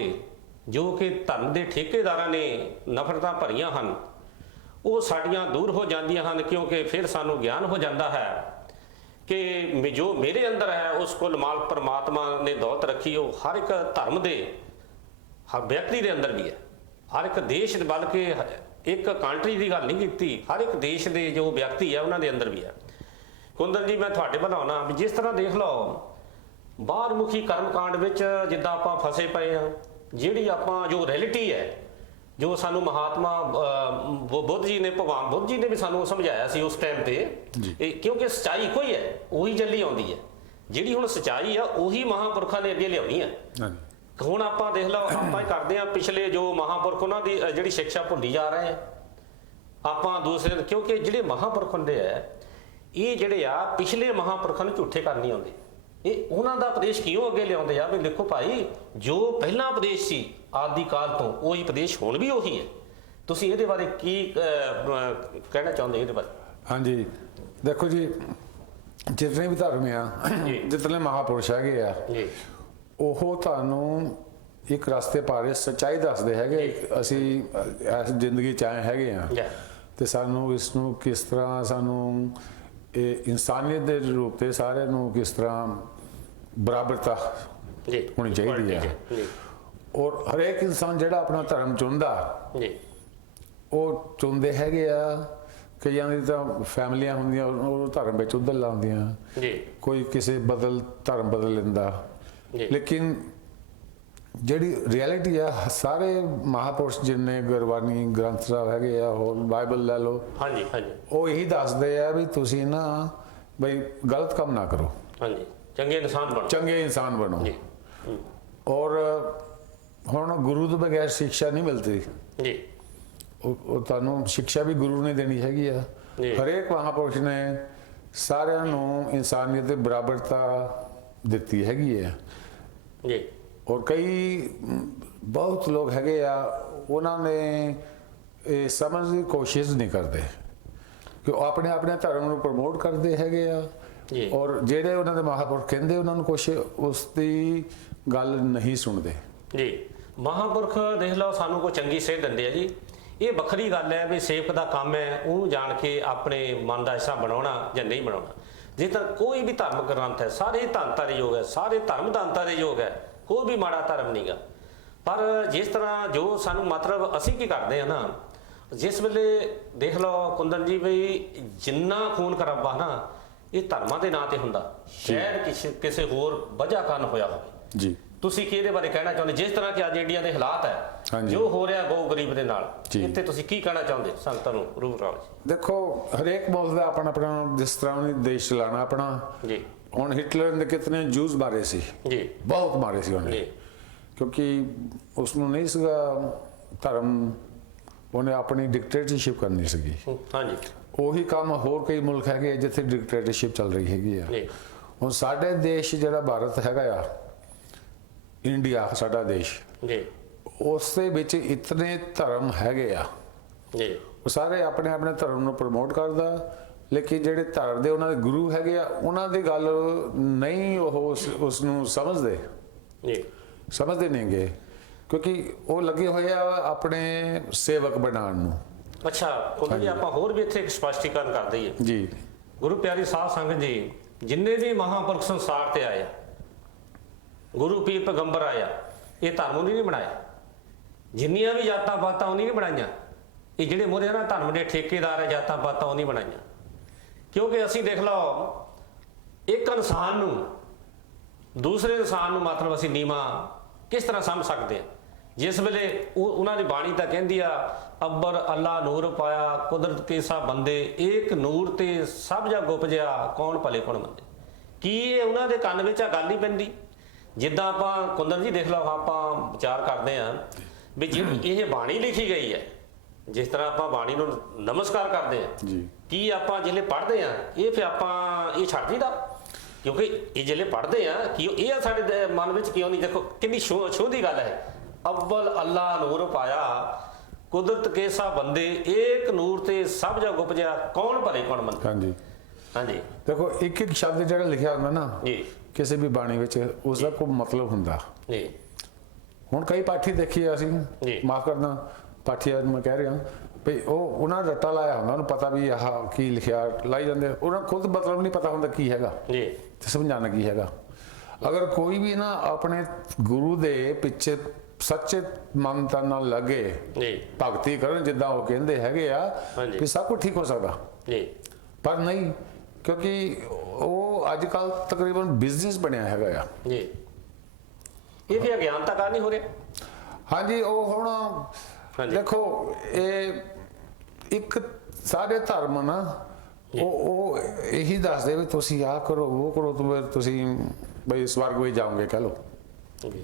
ਜੋ ਕਿ ਧਰਮ ਦੇ ਠੇਕੇਦਾਰਾਂ ਨੇ ਨਫ਼ਰਤਾਂ ਭਰੀਆਂ ਹਨ ਉਹ ਸਾਡੀਆਂ ਦੂਰ ਹੋ ਜਾਂਦੀਆਂ ਹਨ। ਕਿਉਂਕਿ ਫਿਰ ਸਾਨੂੰ ਗਿਆਨ ਹੋ ਜਾਂਦਾ ਹੈ ਕਿ ਜੋ ਮੇਰੇ ਅੰਦਰ ਹੈ ਉਸ ਕੋਲ ਮਾਲਕ ਪਰਮਾਤਮਾ ਨੇ ਦੌਲਤ ਰੱਖੀ, ਉਹ ਹਰ ਇੱਕ ਧਰਮ ਦੇ ਹਰ ਵਿਅਕਤੀ ਦੇ ਅੰਦਰ ਵੀ ਹੈ। ਹਰ ਇੱਕ ਦੇਸ਼, ਬਲਕਿ ਇੱਕ ਕੰਟਰੀ ਦੀ ਗੱਲ ਨਹੀਂ ਕੀਤੀ, ਹਰ ਇੱਕ ਦੇਸ਼ ਦੇ ਜੋ ਵਿਅਕਤੀ ਹੈ ਉਹਨਾਂ ਦੇ ਅੰਦਰ ਵੀ ਹੈ। ਕੁੰਦਨ ਜੀ, ਮੈਂ ਤੁਹਾਡੇ ਵੱਲ ਆਉਣਾ ਵੀ ਜਿਸ ਤਰ੍ਹਾਂ ਦੇਖ ਲਓ ਬਾਹਰਮੁਖੀ ਕਰਮਕਾਂਡ ਵਿੱਚ ਜਿੱਦਾਂ ਆਪਾਂ ਫਸੇ ਪਏ ਹਾਂ, ਜਿਹੜੀ ਆਪਾਂ ਜੋ ਰਿਐਲਿਟੀ ਹੈ, ਜੋ ਸਾਨੂੰ ਮਹਾਤਮਾ ਬੁੱਧ ਜੀ ਨੇ, ਭਗਵਾਨ ਬੁੱਧ ਜੀ ਨੇ ਵੀ ਸਾਨੂੰ ਸਮਝਾਇਆ ਸੀ ਉਸ ਟਾਈਮ ਤੇ, ਕਿਉਂਕਿ ਸੱਚਾਈ ਇੱਕੋ ਹੀ ਹੈ, ਉਹੀ ਚੱਲੀ ਆਉਂਦੀ ਹੈ। ਜਿਹੜੀ ਹੁਣ ਸੱਚਾਈ ਆ ਉਹੀ ਮਹਾਂਪੁਰਖਾਂ ਨੇ ਅੱਗੇ ਲਿਆਉਣੀ ਹੈ। ਹੁਣ ਆਪਾਂ ਦੇਖ ਲਓ, ਆਪਾਂ ਹੀ ਕਰਦੇ ਹਾਂ, ਪਿਛਲੇ ਜੋ ਮਹਾਂਪੁਰਖ ਉਹਨਾਂ ਦੀ ਜਿਹੜੀ ਸਿੱਖਿਆ ਭੁੱਲੀ ਜਾ ਰਹੇ ਆ ਆਪਾਂ ਦੂਸਰੇ, ਕਿਉਂਕਿ ਜਿਹੜੇ ਮਹਾਂਪੁਰਖ ਹੁੰਦੇ ਆ ਇਹ ਜਿਹੜੇ ਆ ਪਿਛਲੇ ਮਹਾਂਪੁਰਖਾਂ ਨੂੰ ਝੂਠੇ ਕਰ ਨਹੀਂ ਆਉਂਦੇ। ਇਹ ਉਹਨਾਂ ਦਾ ਉਪਦੇਸ਼ ਕਿਉਂ ਅੱਗੇ ਲਿਆਉਂਦੇ ਆ ਵੀ ਦੇਖੋ ਭਾਈ, ਜੋ ਪਹਿਲਾ ਉਪਦੇਸ਼ ਸੀ ਆਦਿ ਕਾਲ ਤੋਂ, ਉਹੀ ਉਪਦੇਸ਼ ਹੁਣ ਵੀ ਉਹੀ ਹੈ। ਤੁਸੀਂ ਇਹਦੇ ਬਾਰੇ ਕੀ ਕਹਿਣਾ ਚਾਹੁੰਦੇ ਇਹਦੇ ਬਾਰੇ? ਹਾਂਜੀ, ਦੇਖੋ ਜੀ, ਜਿਤਨੇ ਵੀ ਧਰਮ ਆ, ਜਿਤਨੇ ਮਹਾਪੁਰਸ਼ ਹੈਗੇ ਆ, ਉਹ ਤੁਹਾਨੂੰ ਇੱਕ ਰਸਤੇ ਪਾ ਰਹੇ, ਸੱਚਾਈ ਦੱਸਦੇ ਹੈਗੇ। ਅਸੀਂ ਇਸ ਜ਼ਿੰਦਗੀ 'ਚ ਆਏ ਹੈਗੇ ਆ ਤੇ ਸਾਨੂੰ ਇਸ ਨੂੰ ਕਿਸ ਤਰ੍ਹਾਂ, ਸਾਨੂੰ ਇਹ ਇਨਸਾਨੀਅਤ ਦੇ ਰੂਪ ਤੇ ਸਾਰਿਆਂ ਨੂੰ ਕਿਸ ਤਰ੍ਹਾਂ ਬਰਾਬਰਤਾ ਹੋਣੀ ਚਾਹੀਦੀ ਹੈ। ਔਰ ਹਰੇਕ ਇਨਸਾਨ ਜਿਹੜਾ ਆਪਣਾ ਧਰਮ ਚੁਣਦਾ, ਉਹ ਚੁਣਦੇ ਹੈਗੇ ਆ। ਕਈਆਂ ਦੀ ਤਾਂ ਫੈਮਲੀਆਂ ਹੁੰਦੀਆਂ ਉਹ ਧਰਮ ਵਿੱਚ ਉਧਰ ਲਾਉਂਦੀਆਂ, ਕੋਈ ਕਿਸੇ ਧਰਮ ਬਦਲ ਲੈਂਦਾ। ਲੇਕਿਨ ਜਿਹੜੀ ਰਿਐਲਿਟੀ ਆ, ਸਾਰੇ ਮਹਾਪੁਰਸ਼ ਜਿੰਨੇ ਗੁਰਬਾਣੀ ਗ੍ਰੰਥ ਸਾਹਿਬ ਹੈਗੇ ਆ, ਹੋਰ ਬਾਈਬਲ ਲੈ ਲਓ, ਉਹ ਇਹੀ ਦੱਸਦੇ ਆ ਵੀ ਤੁਸੀਂ ਨਾ ਬਈ ਗਲਤ ਕੰਮ ਨਾ ਕਰੋ, ਚੰਗੇ ਇਨਸਾਨ ਬਣੋ। ਔਰ ਹੁਣ ਗੁਰੂ ਤੋਂ ਬਗੈਰ ਸਿੱਖਿਆ ਨਹੀਂ ਮਿਲਦੀ। ਉਹ ਤੁਹਾਨੂੰ ਸਿੱਖਿਆ ਵੀ ਗੁਰੂ ਨੇ ਦੇਣੀ ਹੈਗੀ ਆ। ਹਰੇਕ ਮਹਾਪੁਰਸ਼ ਨੇ ਸਾਰਿਆਂ ਨੂੰ ਇਨਸਾਨੀਅਤ ਦੀ ਬਰਾਬਰਤਾ ਦਿੱਤੀ ਹੈਗੀ ਹੈ। ਔਰ ਕਈ ਬਹੁਤ ਲੋਕ ਹੈਗੇ ਆ, ਉਹਨਾਂ ਨੇ ਇਹ ਸਮਝਣ ਦੀ ਕੋਸ਼ਿਸ਼ ਨਹੀਂ ਕਰਦੇ ਕਿ ਉਹ ਆਪਣੇ ਧਰਮ ਨੂੰ ਪ੍ਰਮੋਟ ਕਰਦੇ ਹੈਗੇ ਆ। ਔਰ ਜਿਹੜੇ ਉਹਨਾਂ ਦੇ ਮਹਾਪੁਰਖ ਕਹਿੰਦੇ, ਉਹਨਾਂ ਨੂੰ ਕੁਛ ਉਸ ਦੀ ਗੱਲ ਨਹੀਂ ਸੁਣਦੇ। ਮਹਾਂਪੁਰਖ ਦੇਖ ਲਓ ਸਾਨੂੰ ਕੋਈ ਚੰਗੀ ਸੇਧ ਦਿੰਦੇ ਆ ਜੀ। ਇਹ ਵੱਖਰੀ ਗੱਲ ਹੈ ਵੀ ਸੇਵਕ ਦਾ ਕੰਮ ਹੈ ਉਹਨੂੰ ਜਾਣ ਕੇ ਆਪਣੇ ਮਨ ਦਾ ਹਿੱਸਾ ਬਣਾਉਣਾ ਜਾਂ ਨਹੀਂ ਬਣਾਉਣਾ। ਜੇ ਤਾਂ ਕੋਈ ਵੀ ਧਾਰਮਿਕ ਗ੍ਰੰਥ ਹੈ, ਸਾਰੇ ਧੰਨਤਾ ਦੇ ਯੋਗ ਹੈ, ਸਾਰੇ ਧਰਮ ਧੰਨਤਾ ਦੇ ਯੋਗ ਹੈ, ਕੋਈ ਵੀ ਮਾੜਾ ਧਰਮ ਨਹੀਂਗਾ। ਪਰ ਜਿਸ ਤਰ੍ਹਾਂ ਜੋ ਸਾਨੂੰ ਮਤਲਬ ਅਸੀਂ ਕੀ ਕਰਦੇ ਆ ਨਾ, ਜਿਸ ਵੇਲੇ ਦੇਖ ਲਓ ਕੁੰਦਨ ਜੀ ਵੀ ਜਿੰਨਾ ਖੂਨ ਖਰਾਬਾ ਨਾ ਇਹ ਧਰਮਾਂ ਦੇ ਨਾਂ ਤੇ ਹੁੰਦਾ, ਸ਼ਾਇਦ ਕਿਸੇ ਹੋਰ ਵਜ੍ਹਾ ਕਾਰਨ ਹੋਇਆ ਹੋਵੇ ਜੀ। ਤੁਸੀਂ ਕੀ ਇਹਦੇ ਬਾਰੇ ਕਹਿਣਾ ਚਾਹੁੰਦੇ? ਜਿਸ ਤਰ੍ਹਾਂ ਕਿ ਅੱਜ ਇੰਡੀਆ ਦੇ ਹਾਲਾਤ ਹੈ, ਜੋ ਹੋ ਰਿਹਾ ਗਊ ਗਰੀਬ ਦੇ ਨਾਲ, ਇੱਥੇ ਤੁਸੀਂ ਕੀ ਕਹਿਣਾ ਚਾਹੁੰਦੇ ਸੰਗਤਾਂ ਨੂੰ? ਰੂਪ ਰਾਜ ਦੇਖੋ, ਹਰੇਕ ਮੁਲਕ ਦਾ ਆਪਣਾ ਜਿਸ ਤਰ੍ਹਾਂ ਉਹਨੇ ਦੇਸ਼ ਚਲਾਉਣਾ ਆਪਣਾ ਜੀ। ਹੁਣ ਹਿਟਲਰ ਨੇ ਕਿਤਨੇ ਜੂਸ ਮਾਰੇ ਸੀ ਜੀ, ਬਹੁਤ ਮਾਰੇ ਸੀ ਉਹਨੇ, ਕਿਉਂਕਿ ਉਸਨੂੰ ਨਹੀਂ ਸੀਗਾ ਧਰਮ, ਉਹਨੇ ਆਪਣੀ ਡਿਕਟੇਟਰਸ਼ਿਪ ਕਰਨੀ ਸੀਗੀ। ਹਾਂਜੀ, ਉਹੀ ਕੰਮ ਹੋਰ ਕਈ ਮੁਲਕ ਹੈਗੇ ਜਿੱਥੇ ਡਿਕਟੇਟਰਸ਼ਿਪ ਚੱਲ ਰਹੀ ਹੈਗੀ ਆ। ਹੁਣ ਸਾਡੇ ਦੇਸ਼ ਜਿਹੜਾ ਭਾਰਤ ਹੈਗਾ ਆ, ਇੰਡੀਆ ਸਾਡਾ ਦੇਸ਼, ਉਸ ਦੇ ਵਿੱਚ ਇਤਨੇ ਧਰਮ ਹੈਗੇ ਆ, ਉਹ ਸਾਰੇ ਆਪਣੇ ਧਰਮ ਨੂੰ ਪ੍ਰਮੋਟ ਕਰਦਾ। ਲੇਕਿਨ ਜਿਹੜੇ ਧਰਮ ਦੇ ਉਹਨਾਂ ਦੇ ਗੁਰੂ ਹੈਗੇ ਆ, ਉਹਨਾਂ ਦੀ ਗੱਲ ਨਹੀਂ ਉਹ ਉਸ ਨੂੰ ਸਮਝਦੇ ਨਹੀਂਗੇ, ਕਿਉਂਕਿ ਉਹ ਲੱਗੇ ਹੋਏ ਆ ਆਪਣੇ ਸੇਵਕ ਬਣਾਉਣ ਨੂੰ। ਅੱਛਾ ਕੁੰਦਨ ਜੀ, ਆਪਾਂ ਹੋਰ ਵੀ ਇੱਥੇ ਇੱਕ ਸਪਸ਼ਟੀਕਰਨ ਕਰ ਦਈਏ ਜੀ। ਗੁਰੂ ਪਿਆਰੀ ਸਾਧ ਸੰਗਤ ਜੀ, ਜਿੰਨੇ ਵੀ ਮਹਾਂਪੁਰਖ ਸੰਸਾਰ ਤੇ ਆਏ, ਗੁਰੂ ਪੀਰ ਪੈਗੰਬਰ ਆਇਆ, ਇਹ ਧਰਮ ਉਹਨੇ ਨਹੀਂ ਬਣਾਇਆ। ਜਿੰਨੀਆਂ ਵੀ ਜਾਤਾਂ ਪਾਤਾਂ ਉਹਨੇ ਨਹੀਂ ਬਣਾਈਆਂ। ਇਹ ਜਿਹੜੇ ਮੋਰੇ ਨਾ ਧਰਮ ਦੇ ਠੇਕੇਦਾਰ ਹੈ, ਜਾਤਾਂ ਪਾਤਾਂ ਉਹ ਨਹੀਂ ਬਣਾਈਆਂ। ਕਿਉਂਕਿ ਅਸੀਂ ਦੇਖ ਲਓ, ਇੱਕ ਇਨਸਾਨ ਨੂੰ ਦੂਸਰੇ ਇਨਸਾਨ ਨੂੰ ਮਤਲਬ ਅਸੀਂ ਨੀਵਾਂ ਕਿਸ ਤਰ੍ਹਾਂ ਸਮਝ ਸਕਦੇ ਹਾਂ? ਜਿਸ ਵੇਲੇ ਉਹਨਾਂ ਦੀ ਬਾਣੀ ਤਾਂ ਕਹਿੰਦੀ ਆ, ਅੱਬਰ ਅੱਲਾ ਨੂਰ ਪਾਇਆ ਕੁਦਰਤ ਕੇ ਸਾ ਬੰਦੇ, ਏਕ ਨੂਰ ਤੇ ਸਭ ਜਗ ਉਪਜਿਆ ਕੌਣ ਭਲੇ ਕੌਣ ਮੰਦੇ। ਕੀ ਇਹ ਉਹਨਾਂ ਦੇ ਕੰਨ ਵਿੱਚ ਆ ਗੱਲ ਨਹੀਂ ਪੈਂਦੀ? ਜਿੱਦਾਂ ਆਪਾਂ ਕੁੰਦਨ ਜੀ ਦੇਖ ਲਓ, ਆਪਾਂ ਵਿਚਾਰ ਕਰਦੇ ਹਾਂ ਵੀ ਜਿਹੜੀ ਇਹ ਬਾਣੀ ਲਿਖੀ ਗਈ ਹੈ, ਜਿਸ ਤਰ੍ਹਾਂ ਆਪਾਂ ਬਾਣੀ ਨੂੰ ਨਮਸਕਾਰ ਕਰਦੇ ਹਾਂ ਜੀ, ਕੀ ਆਪਾਂ ਜਿਹੜੇ ਪੜ੍ਹਦੇ ਹਾਂ ਇਹ ਫਿਰ ਆਪਾਂ ਇਹ ਛੱਡ ਦਈਦਾ? ਕਿਉਂਕਿ ਇਹ ਜਿਹੜੇ ਪੜ੍ਹਦੇ ਆ ਕਿ ਇਹ ਸਾਡੇ ਮਨ ਵਿੱਚ ਕਿਉਂ ਨਹੀਂ? ਦੇਖੋ ਕਿੰਨੀ ਛੋਹ ਦੀ ਗੱਲ ਹੈ। ਅੱਵਲ ਅੱਲਾ ਨੂਰ ਪਾਇਆ ਕੁਦਰਤ ਕੇ ਸਾ ਬੰਦੇ, ਏਕ ਨੂਰ ਤੇ ਸਭ ਜਗ ਉਪਜਿਆ ਕੌਣ ਭਲੇ ਕੌਣ ਮੰਦੇ। ਹਾਂਜੀ ਹਾਂਜੀ, ਦੇਖੋ ਇੱਕ ਸ਼ਬਦ ਜਿਹੜਾ ਲਿਖਿਆ ਹੁੰਦਾ ਨਾ ਜੀ ਕਿਸੇ ਵੀ ਬਾਣੀ ਵਿੱਚ, ਉਸ ਦਾ ਕੋਈ ਮਤਲਬ ਹੁੰਦਾ ਜੀ। ਹੁਣ ਕਈ ਪਾਠੀ ਦੇਖੀਏ ਅਸੀਂ, ਮਾਫ ਕਰਨਾ ਪਾਠੀ ਮੈਂ ਕਹਿ ਰਿਹਾ, ਵੀ ਉਹਨਾਂ ਦਾ ਰੱਟਾ ਲਾਇਆ ਹੁੰਦਾ, ਉਹਨੂੰ ਪਤਾ ਵੀ ਆਹ ਕੀ ਲਿਖਿਆ ਲਾਈ ਜਾਂਦੇ, ਉਹਨਾਂ ਨੂੰ ਖੁਦ ਮਤਲਬ ਨਹੀਂ ਪਤਾ ਹੁੰਦਾ ਕੀ ਹੈਗਾ ਜੀ ਤੇ ਸਮਝਾਉਣਾ ਕੀ ਹੈਗਾ। ਅਗਰ ਕੋਈ ਵੀ ਨਾ ਆਪਣੇ ਗੁਰੂ ਦੇ ਪਿੱਛੇ ਸੱਚੇ ਮਨ ਤਨ ਨਾਲ ਲੱਗੇ, ਜੀ ਭਗਤੀ ਕਰਨ ਜਿੱਦਾਂ ਉਹ ਕਹਿੰਦੇ ਹੈਗੇ ਆ ਹਾਂਜੀ। ਵੀ ਸਭ ਕੁਝ ਠੀਕ ਹੋ ਸਕਦਾ, ਜੀ ਪਰ ਨਹੀਂ, ਕਿਉਂਕਿ ਉਹ ਅੱਜ ਕੱਲ ਤਕਰੀਬਨ ਬਿਜ਼ਨਸ ਬਣਿਆ ਹੈਗਾ ਆ। ਜੀ ਇਹ ਵੀ ਅਗਿਆਨਤਾ ਕਾਰਨ ਨਹੀਂ ਹੋ ਰਿਹਾ। ਹਾਂਜੀ, ਉਹ ਹੁਣ ਹਾਂਜੀ। ਦੇਖੋ ਇਹ ਇੱਕ ਸਾਰੇ ਧਰਮ ਨਾ ਉਹ ਇਹੀ ਦੱਸਦੇ ਵੀ ਤੁਸੀਂ ਆਹ ਕਰੋ ਉਹ ਕਰੋ ਤੇ ਤੁਸੀਂ ਬਈ ਸਵਰਗ ਵਿੱਚ ਜਾਓਗੇ ਕਹ ਲਓ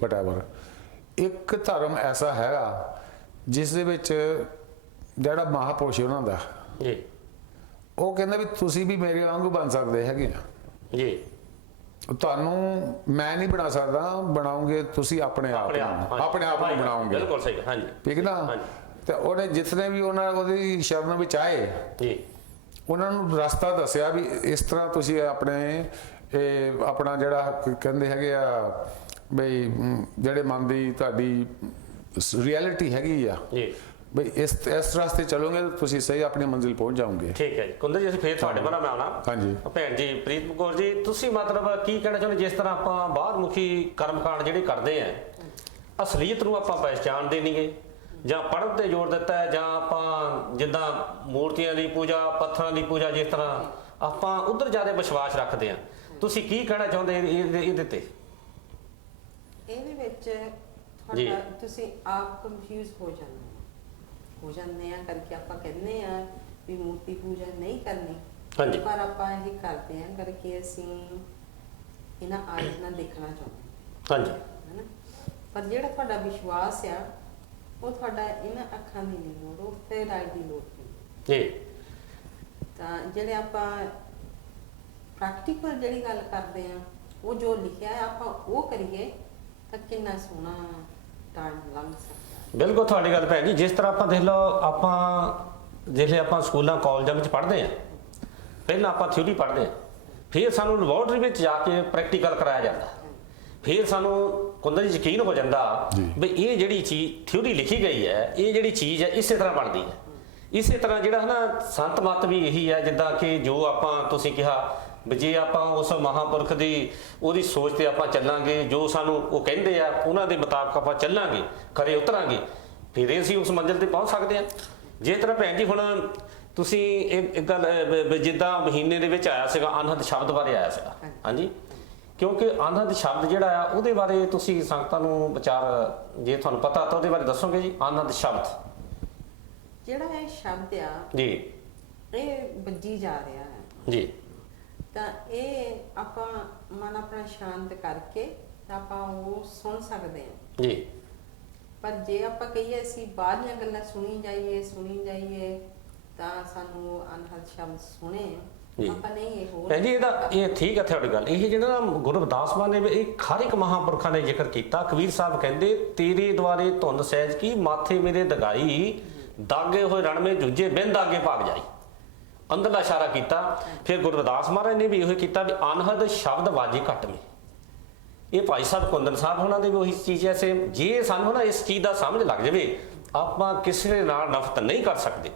ਵਟਐਵਰ। ਇੱਕ ਧਰਮ ਐਸਾ ਹੈਗਾ ਜਿਸ ਦੇ ਵਿੱਚ ਜਿਹੜਾ ਮਹਾਪੁਰਸ਼ ਉਹਨਾਂ ਦਾ ਜੀ ਉਹ ਕਹਿੰਦਾ ਵੀ ਤੁਸੀਂ ਵੀ ਮੇਰੇ ਵਾਂਗੂ ਬਣ ਸਕਦੇ ਹੈਗੇ ਆ, ਜੀ ਤੁਹਾਨੂੰ ਮੈਂ ਨਹੀਂ ਬਣਾ ਸਕਦਾ, ਬਣਾਉਂਗੇ ਤੁਸੀਂ ਆਪਣੇ ਆਪ ਨੂੰ, ਆਪਣੇ ਆਪ ਨੂੰ ਬਣਾਉਂਗੇ। ਬਿਲਕੁਲ ਸਹੀ, ਹਾਂਜੀ ਠੀਕ ਨਾ। ਤੇ ਉਹਨੇ ਜਿਤਨੇ ਵੀ ਉਹਦੀ ਸ਼ਰਨ ਵਿੱਚ ਆਏ ਜੀ ਉਹਨਾਂ ਨੂੰ ਰਸਤਾ ਦੱਸਿਆ ਵੀ ਇਸ ਤਰ੍ਹਾਂ ਤੁਸੀਂ ਆਪਣੇ ਆਪਣਾ ਜਿਹੜਾ ਕਹਿੰਦੇ ਹੈਗੇ ਆ ਬਈ ਜਿਹੜੇ ਮਨ ਦੀ ਤੁਹਾਡੀ ਰਿਐਲਿਟੀ ਹੈਗੀ ਆ ਜੀ ਬਈ ਇਸ ਰਸਤੇ ਚੱਲੋਗੇ ਤਾਂ ਤੁਸੀਂ ਸਹੀ ਆਪਣੀ ਮੰਜ਼ਿਲ ਪਹੁੰਚ ਜਾਓਗੇ। ਠੀਕ ਹੈ ਜੀ। ਕੁੰਦਰ ਜੀ ਅਸੀਂ ਫੇਰ ਤੁਹਾਡੇ ਬਾਰੇ ਮੈਂ ਆਉਣਾ। ਹਾਂਜੀ ਭੈਣ ਜੀ ਪ੍ਰੀਤ ਕੌਰ ਜੀ, ਤੁਸੀਂ ਮਤਲਬ ਕੀ ਕਹਿਣਾ ਚਾਹੁੰਦੇ, ਜਿਸ ਤਰ੍ਹਾਂ ਆਪਾਂ ਬਾਹਰਮੁਖੀ ਕਰਮਕਾਂਡ ਜਿਹੜੇ ਕਰਦੇ ਆ, ਅਸਲੀਅਤ ਨੂੰ ਆਪਾਂ ਪਹਿਚਾਣਦੇ ਨਹੀਂਗੇ, ਜਾਂ ਪੜ੍ਹਨ ਤੇ ਜ਼ੋਰ ਦਿੱਤਾ ਹੈ, ਜਾਂ ਆਪਾਂ ਜਿੱਦਾਂ ਮੂਰਤੀਆਂ ਦੀ ਪੂਜਾ, ਪੱਥਰਾਂ ਦੀ ਪੂਜਾ, ਜਿਸ ਤਰ੍ਹਾਂ ਆਪਾਂ ਉਧਰ ਜ਼ਿਆਦਾ ਵਿਸ਼ਵਾਸ ਰੱਖਦੇ ਆ, ਤੁਸੀਂ ਕੀ ਕਹਿਣਾ ਚਾਹੁੰਦੇ ਇਹਦੇ ਤੇ? ਇਹਦੇ ਵਿੱਚ ਜੀ। ਤੁਹਾਡਾ ਤੁਸੀਂ ਆਪ ਕੰਫਿਊਜ਼ ਹੋ ਜਾਂਦੇ ਆ ਕਰਕੇ ਆਪਾਂ ਕਹਿੰਦੇ ਆ ਵੀ ਮੂਰਤੀ ਪੂਜਾ ਨਹੀਂ ਕਰਨੀ, ਹਾਂਜੀ ਪਰ ਆਪਾਂ ਇਹ ਕਰਦੇ ਆ ਕਰਕੇ ਅਸੀਂ ਇਹਨਾਂ ਆਇਤ ਨਾਲ ਦੇਖਣਾ ਚਾਹੁੰਦੇ ਹਾਂਜੀ ਹੈਨਾ। ਪਰ ਜਿਹੜਾ ਤੁਹਾਡਾ ਵਿਸ਼ਵਾਸ ਆ ਉਹ ਤੁਹਾਡਾ ਇਹਨਾਂ ਅੱਖਾਂ ਦੀ ਨਹੀਂ ਲੋੜ, ਉਹ ਤੇ ਰਾਈ ਦੀ ਲੋੜ ਹੈ। ਜੀ ਤਾਂ ਜਿਹੜੇ ਆਪਾਂ ਪ੍ਰੈਕਟੀਕਲ ਜਿਹੜੀ ਗੱਲ ਕਰਦੇ ਆ, ਉਹ ਜੋ ਲਿਖਿਆ ਹੈ ਆਪਾਂ ਉਹ ਕਰੀਏ ਤਾਂ ਕਿੰਨਾ ਸੋਹਣਾ ਟਾਈਮ ਲੰਘ ਸਕਦਾ। ਬਿਲਕੁਲ ਤੁਹਾਡੀ ਗੱਲ ਭੈਣ ਜੀ। ਜਿਸ ਤਰ੍ਹਾਂ ਆਪਾਂ ਦੇਖ ਲਓ, ਆਪਾਂ ਜਿਹੜੇ ਆਪਾਂ ਸਕੂਲਾਂ ਕਾਲਜਾਂ ਵਿੱਚ ਪੜ੍ਹਦੇ ਆ, ਪਹਿਲਾਂ ਆਪਾਂ ਥਿਊਰੀ ਪੜ੍ਹਦੇ ਆ, ਫਿਰ ਸਾਨੂੰ ਲੈਬੋਰਟਰੀ ਵਿੱਚ ਜਾ ਕੇ ਪ੍ਰੈਕਟੀਕਲ ਕਰਾਇਆ ਜਾਂਦਾ, ਫਿਰ ਸਾਨੂੰ ਕੁੰਦਰ ਜੀ ਯਕੀਨ ਹੋ ਜਾਂਦਾ ਵੀ ਇਹ ਜਿਹੜੀ ਚੀਜ਼ ਥਿਊਰੀ ਲਿਖੀ ਗਈ ਹੈ, ਇਹ ਜਿਹੜੀ ਚੀਜ਼ ਹੈ ਇਸੇ ਤਰ੍ਹਾਂ ਬਣਦੀ ਹੈ। ਇਸੇ ਤਰ੍ਹਾਂ ਜਿਹੜਾ ਹੈ ਨਾ ਸੰਤ ਮਤ ਵੀ ਇਹੀ ਹੈ, ਜਿੱਦਾਂ ਕਿ ਜੋ ਆਪਾਂ ਤੁਸੀਂ ਕਿਹਾ ਵੀ ਜੇ ਆਪਾਂ ਉਸ ਮਹਾਂਪੁਰਖ ਦੀ ਉਹਦੀ ਸੋਚ ਤੇ ਆਪਾਂ ਚੱਲਾਂਗੇ, ਜੋ ਸਾਨੂੰ ਉਹ ਕਹਿੰਦੇ ਆ ਉਹਨਾਂ ਦੇ ਮੁਤਾਬਕ ਆਪਾਂ ਚੱਲਾਂਗੇ, ਖਰੇ ਉਤਰਾਂਗੇ, ਫਿਰ ਅਸੀਂ ਉਸ ਮੰਜ਼ਿਲ ਤੇ ਪਹੁੰਚ ਸਕਦੇ ਹਾਂ। ਜਿਸ ਤਰ੍ਹਾਂ ਭੈਣ ਜੀ ਹੁਣ ਤੁਸੀਂ ਇੱਕ ਗੱਲ ਜਿੱਦਾਂ ਮਹੀਨੇ ਦੇ ਵਿੱਚ ਆਇਆ ਸੀਗਾ ਅਨਹਦ ਸ਼ਬਦ ਬਾਰੇ ਆਇਆ ਸੀਗਾ, ਹਾਂਜੀ, ਕਿਉਂਕਿ ਅਨਹਦ ਸ਼ਬਦ ਜਿਹੜਾ ਆ ਉਹਦੇ ਬਾਰੇ ਤੁਸੀਂ ਸੰਗਤਾਂ ਨੂੰ ਵਿਚਾਰ ਜੇ ਤੁਹਾਨੂੰ ਪਤਾ ਤਾਂ ਉਹਦੇ ਬਾਰੇ ਦੱਸੋਗੇ ਜੀ। ਅਨਹਦ ਸ਼ਬਦ ਜਿਹੜਾ ਇਹ ਸ਼ਬਦ ਆ ਜੀ, ਇਹ ਵੱਜੀ ਜਾ ਰਿਹਾ ਹੈ ਜੀ, ਤਾਂ ਇਹ ਆਪਾਂ ਮਨ ਆਪਣਾ ਸ਼ਾਂਤ ਕਰਕੇ ਤਾਂ ਆਪਾਂ ਉਹ ਸੁਣ ਸਕਦੇ ਹਾਂ। ਜੀ ਪਰ ਜੇ ਆਪਾਂ ਕਹੀਏ ਅਸੀਂ ਬਾਹਰੀਆਂ ਗੱਲਾਂ ਸੁਣੀ ਜਾਈਏ ਤਾਂ ਸਾਨੂੰ ਅਨਹਦ ਸ਼ਬਦ ਸੁਣੇ ਆਪਾਂ ਨਹੀਂ ਇਹ ਹੋਰ ਭੈਣ ਜੀ ਇਹ ਠੀਕ ਹੈ ਤੁਹਾਡੀ ਗੱਲ। ਇਹ ਜਿਹੜਾ ਨਾ ਗੁਰੂ ਰਵਿਦਾਸ ਮਾਨ ਨੇ ਇਹ ਹਰ ਇੱਕ ਮਹਾਂਪੁਰਖਾਂ ਨੇ ਜ਼ਿਕਰ ਕੀਤਾ। ਕਬੀਰ ਸਾਹਿਬ ਕਹਿੰਦੇ ਤੇਰੇ ਦੁਆਰੇ ਧੁੰਦ ਸਹਿਜ ਕੀ ਮਾਥੇ ਮੇਰੇ ਦਗਾਈ, ਦਾਗੇ ਹੋਏ ਰਣ ਮੇ ਜੂਝੇ ਬਿੰਦ ਆਗੇ ਭਾਗ ਜਾਈ। ਅੰਦਰਲਾ ਇਸ਼ਾਰਾ ਕੀਤਾ। ਫਿਰ ਗੁਰੂ ਰਵਿਦਾਸ ਮਹਾਰਾਜ ਨੇ ਵੀ ਇਹੋ ਕੀਤਾ ਵੀ ਅਨਹਦ ਸ਼ਬਦ ਵਾਜੇ ਘਟ ਮੇ। ਇਹ ਭਾਈ ਸਾਹਿਬ ਕੁੰਦਨ ਸਾਹਿਬ ਉਹਨਾਂ ਦੇ ਵੀ ਉਹੀ ਚੀਜ਼ ਹੈ ਸੇਮ। ਜੇ ਸਾਨੂੰ ਨਾ ਇਸ ਚੀਜ਼ ਦਾ ਸਮਝ ਲੱਗ ਜਾਵੇ ਆਪਾਂ ਕਿਸੇ ਨਾਲ ਨਫ਼ਰਤ ਨਹੀਂ ਕਰ ਸਕਦੇ,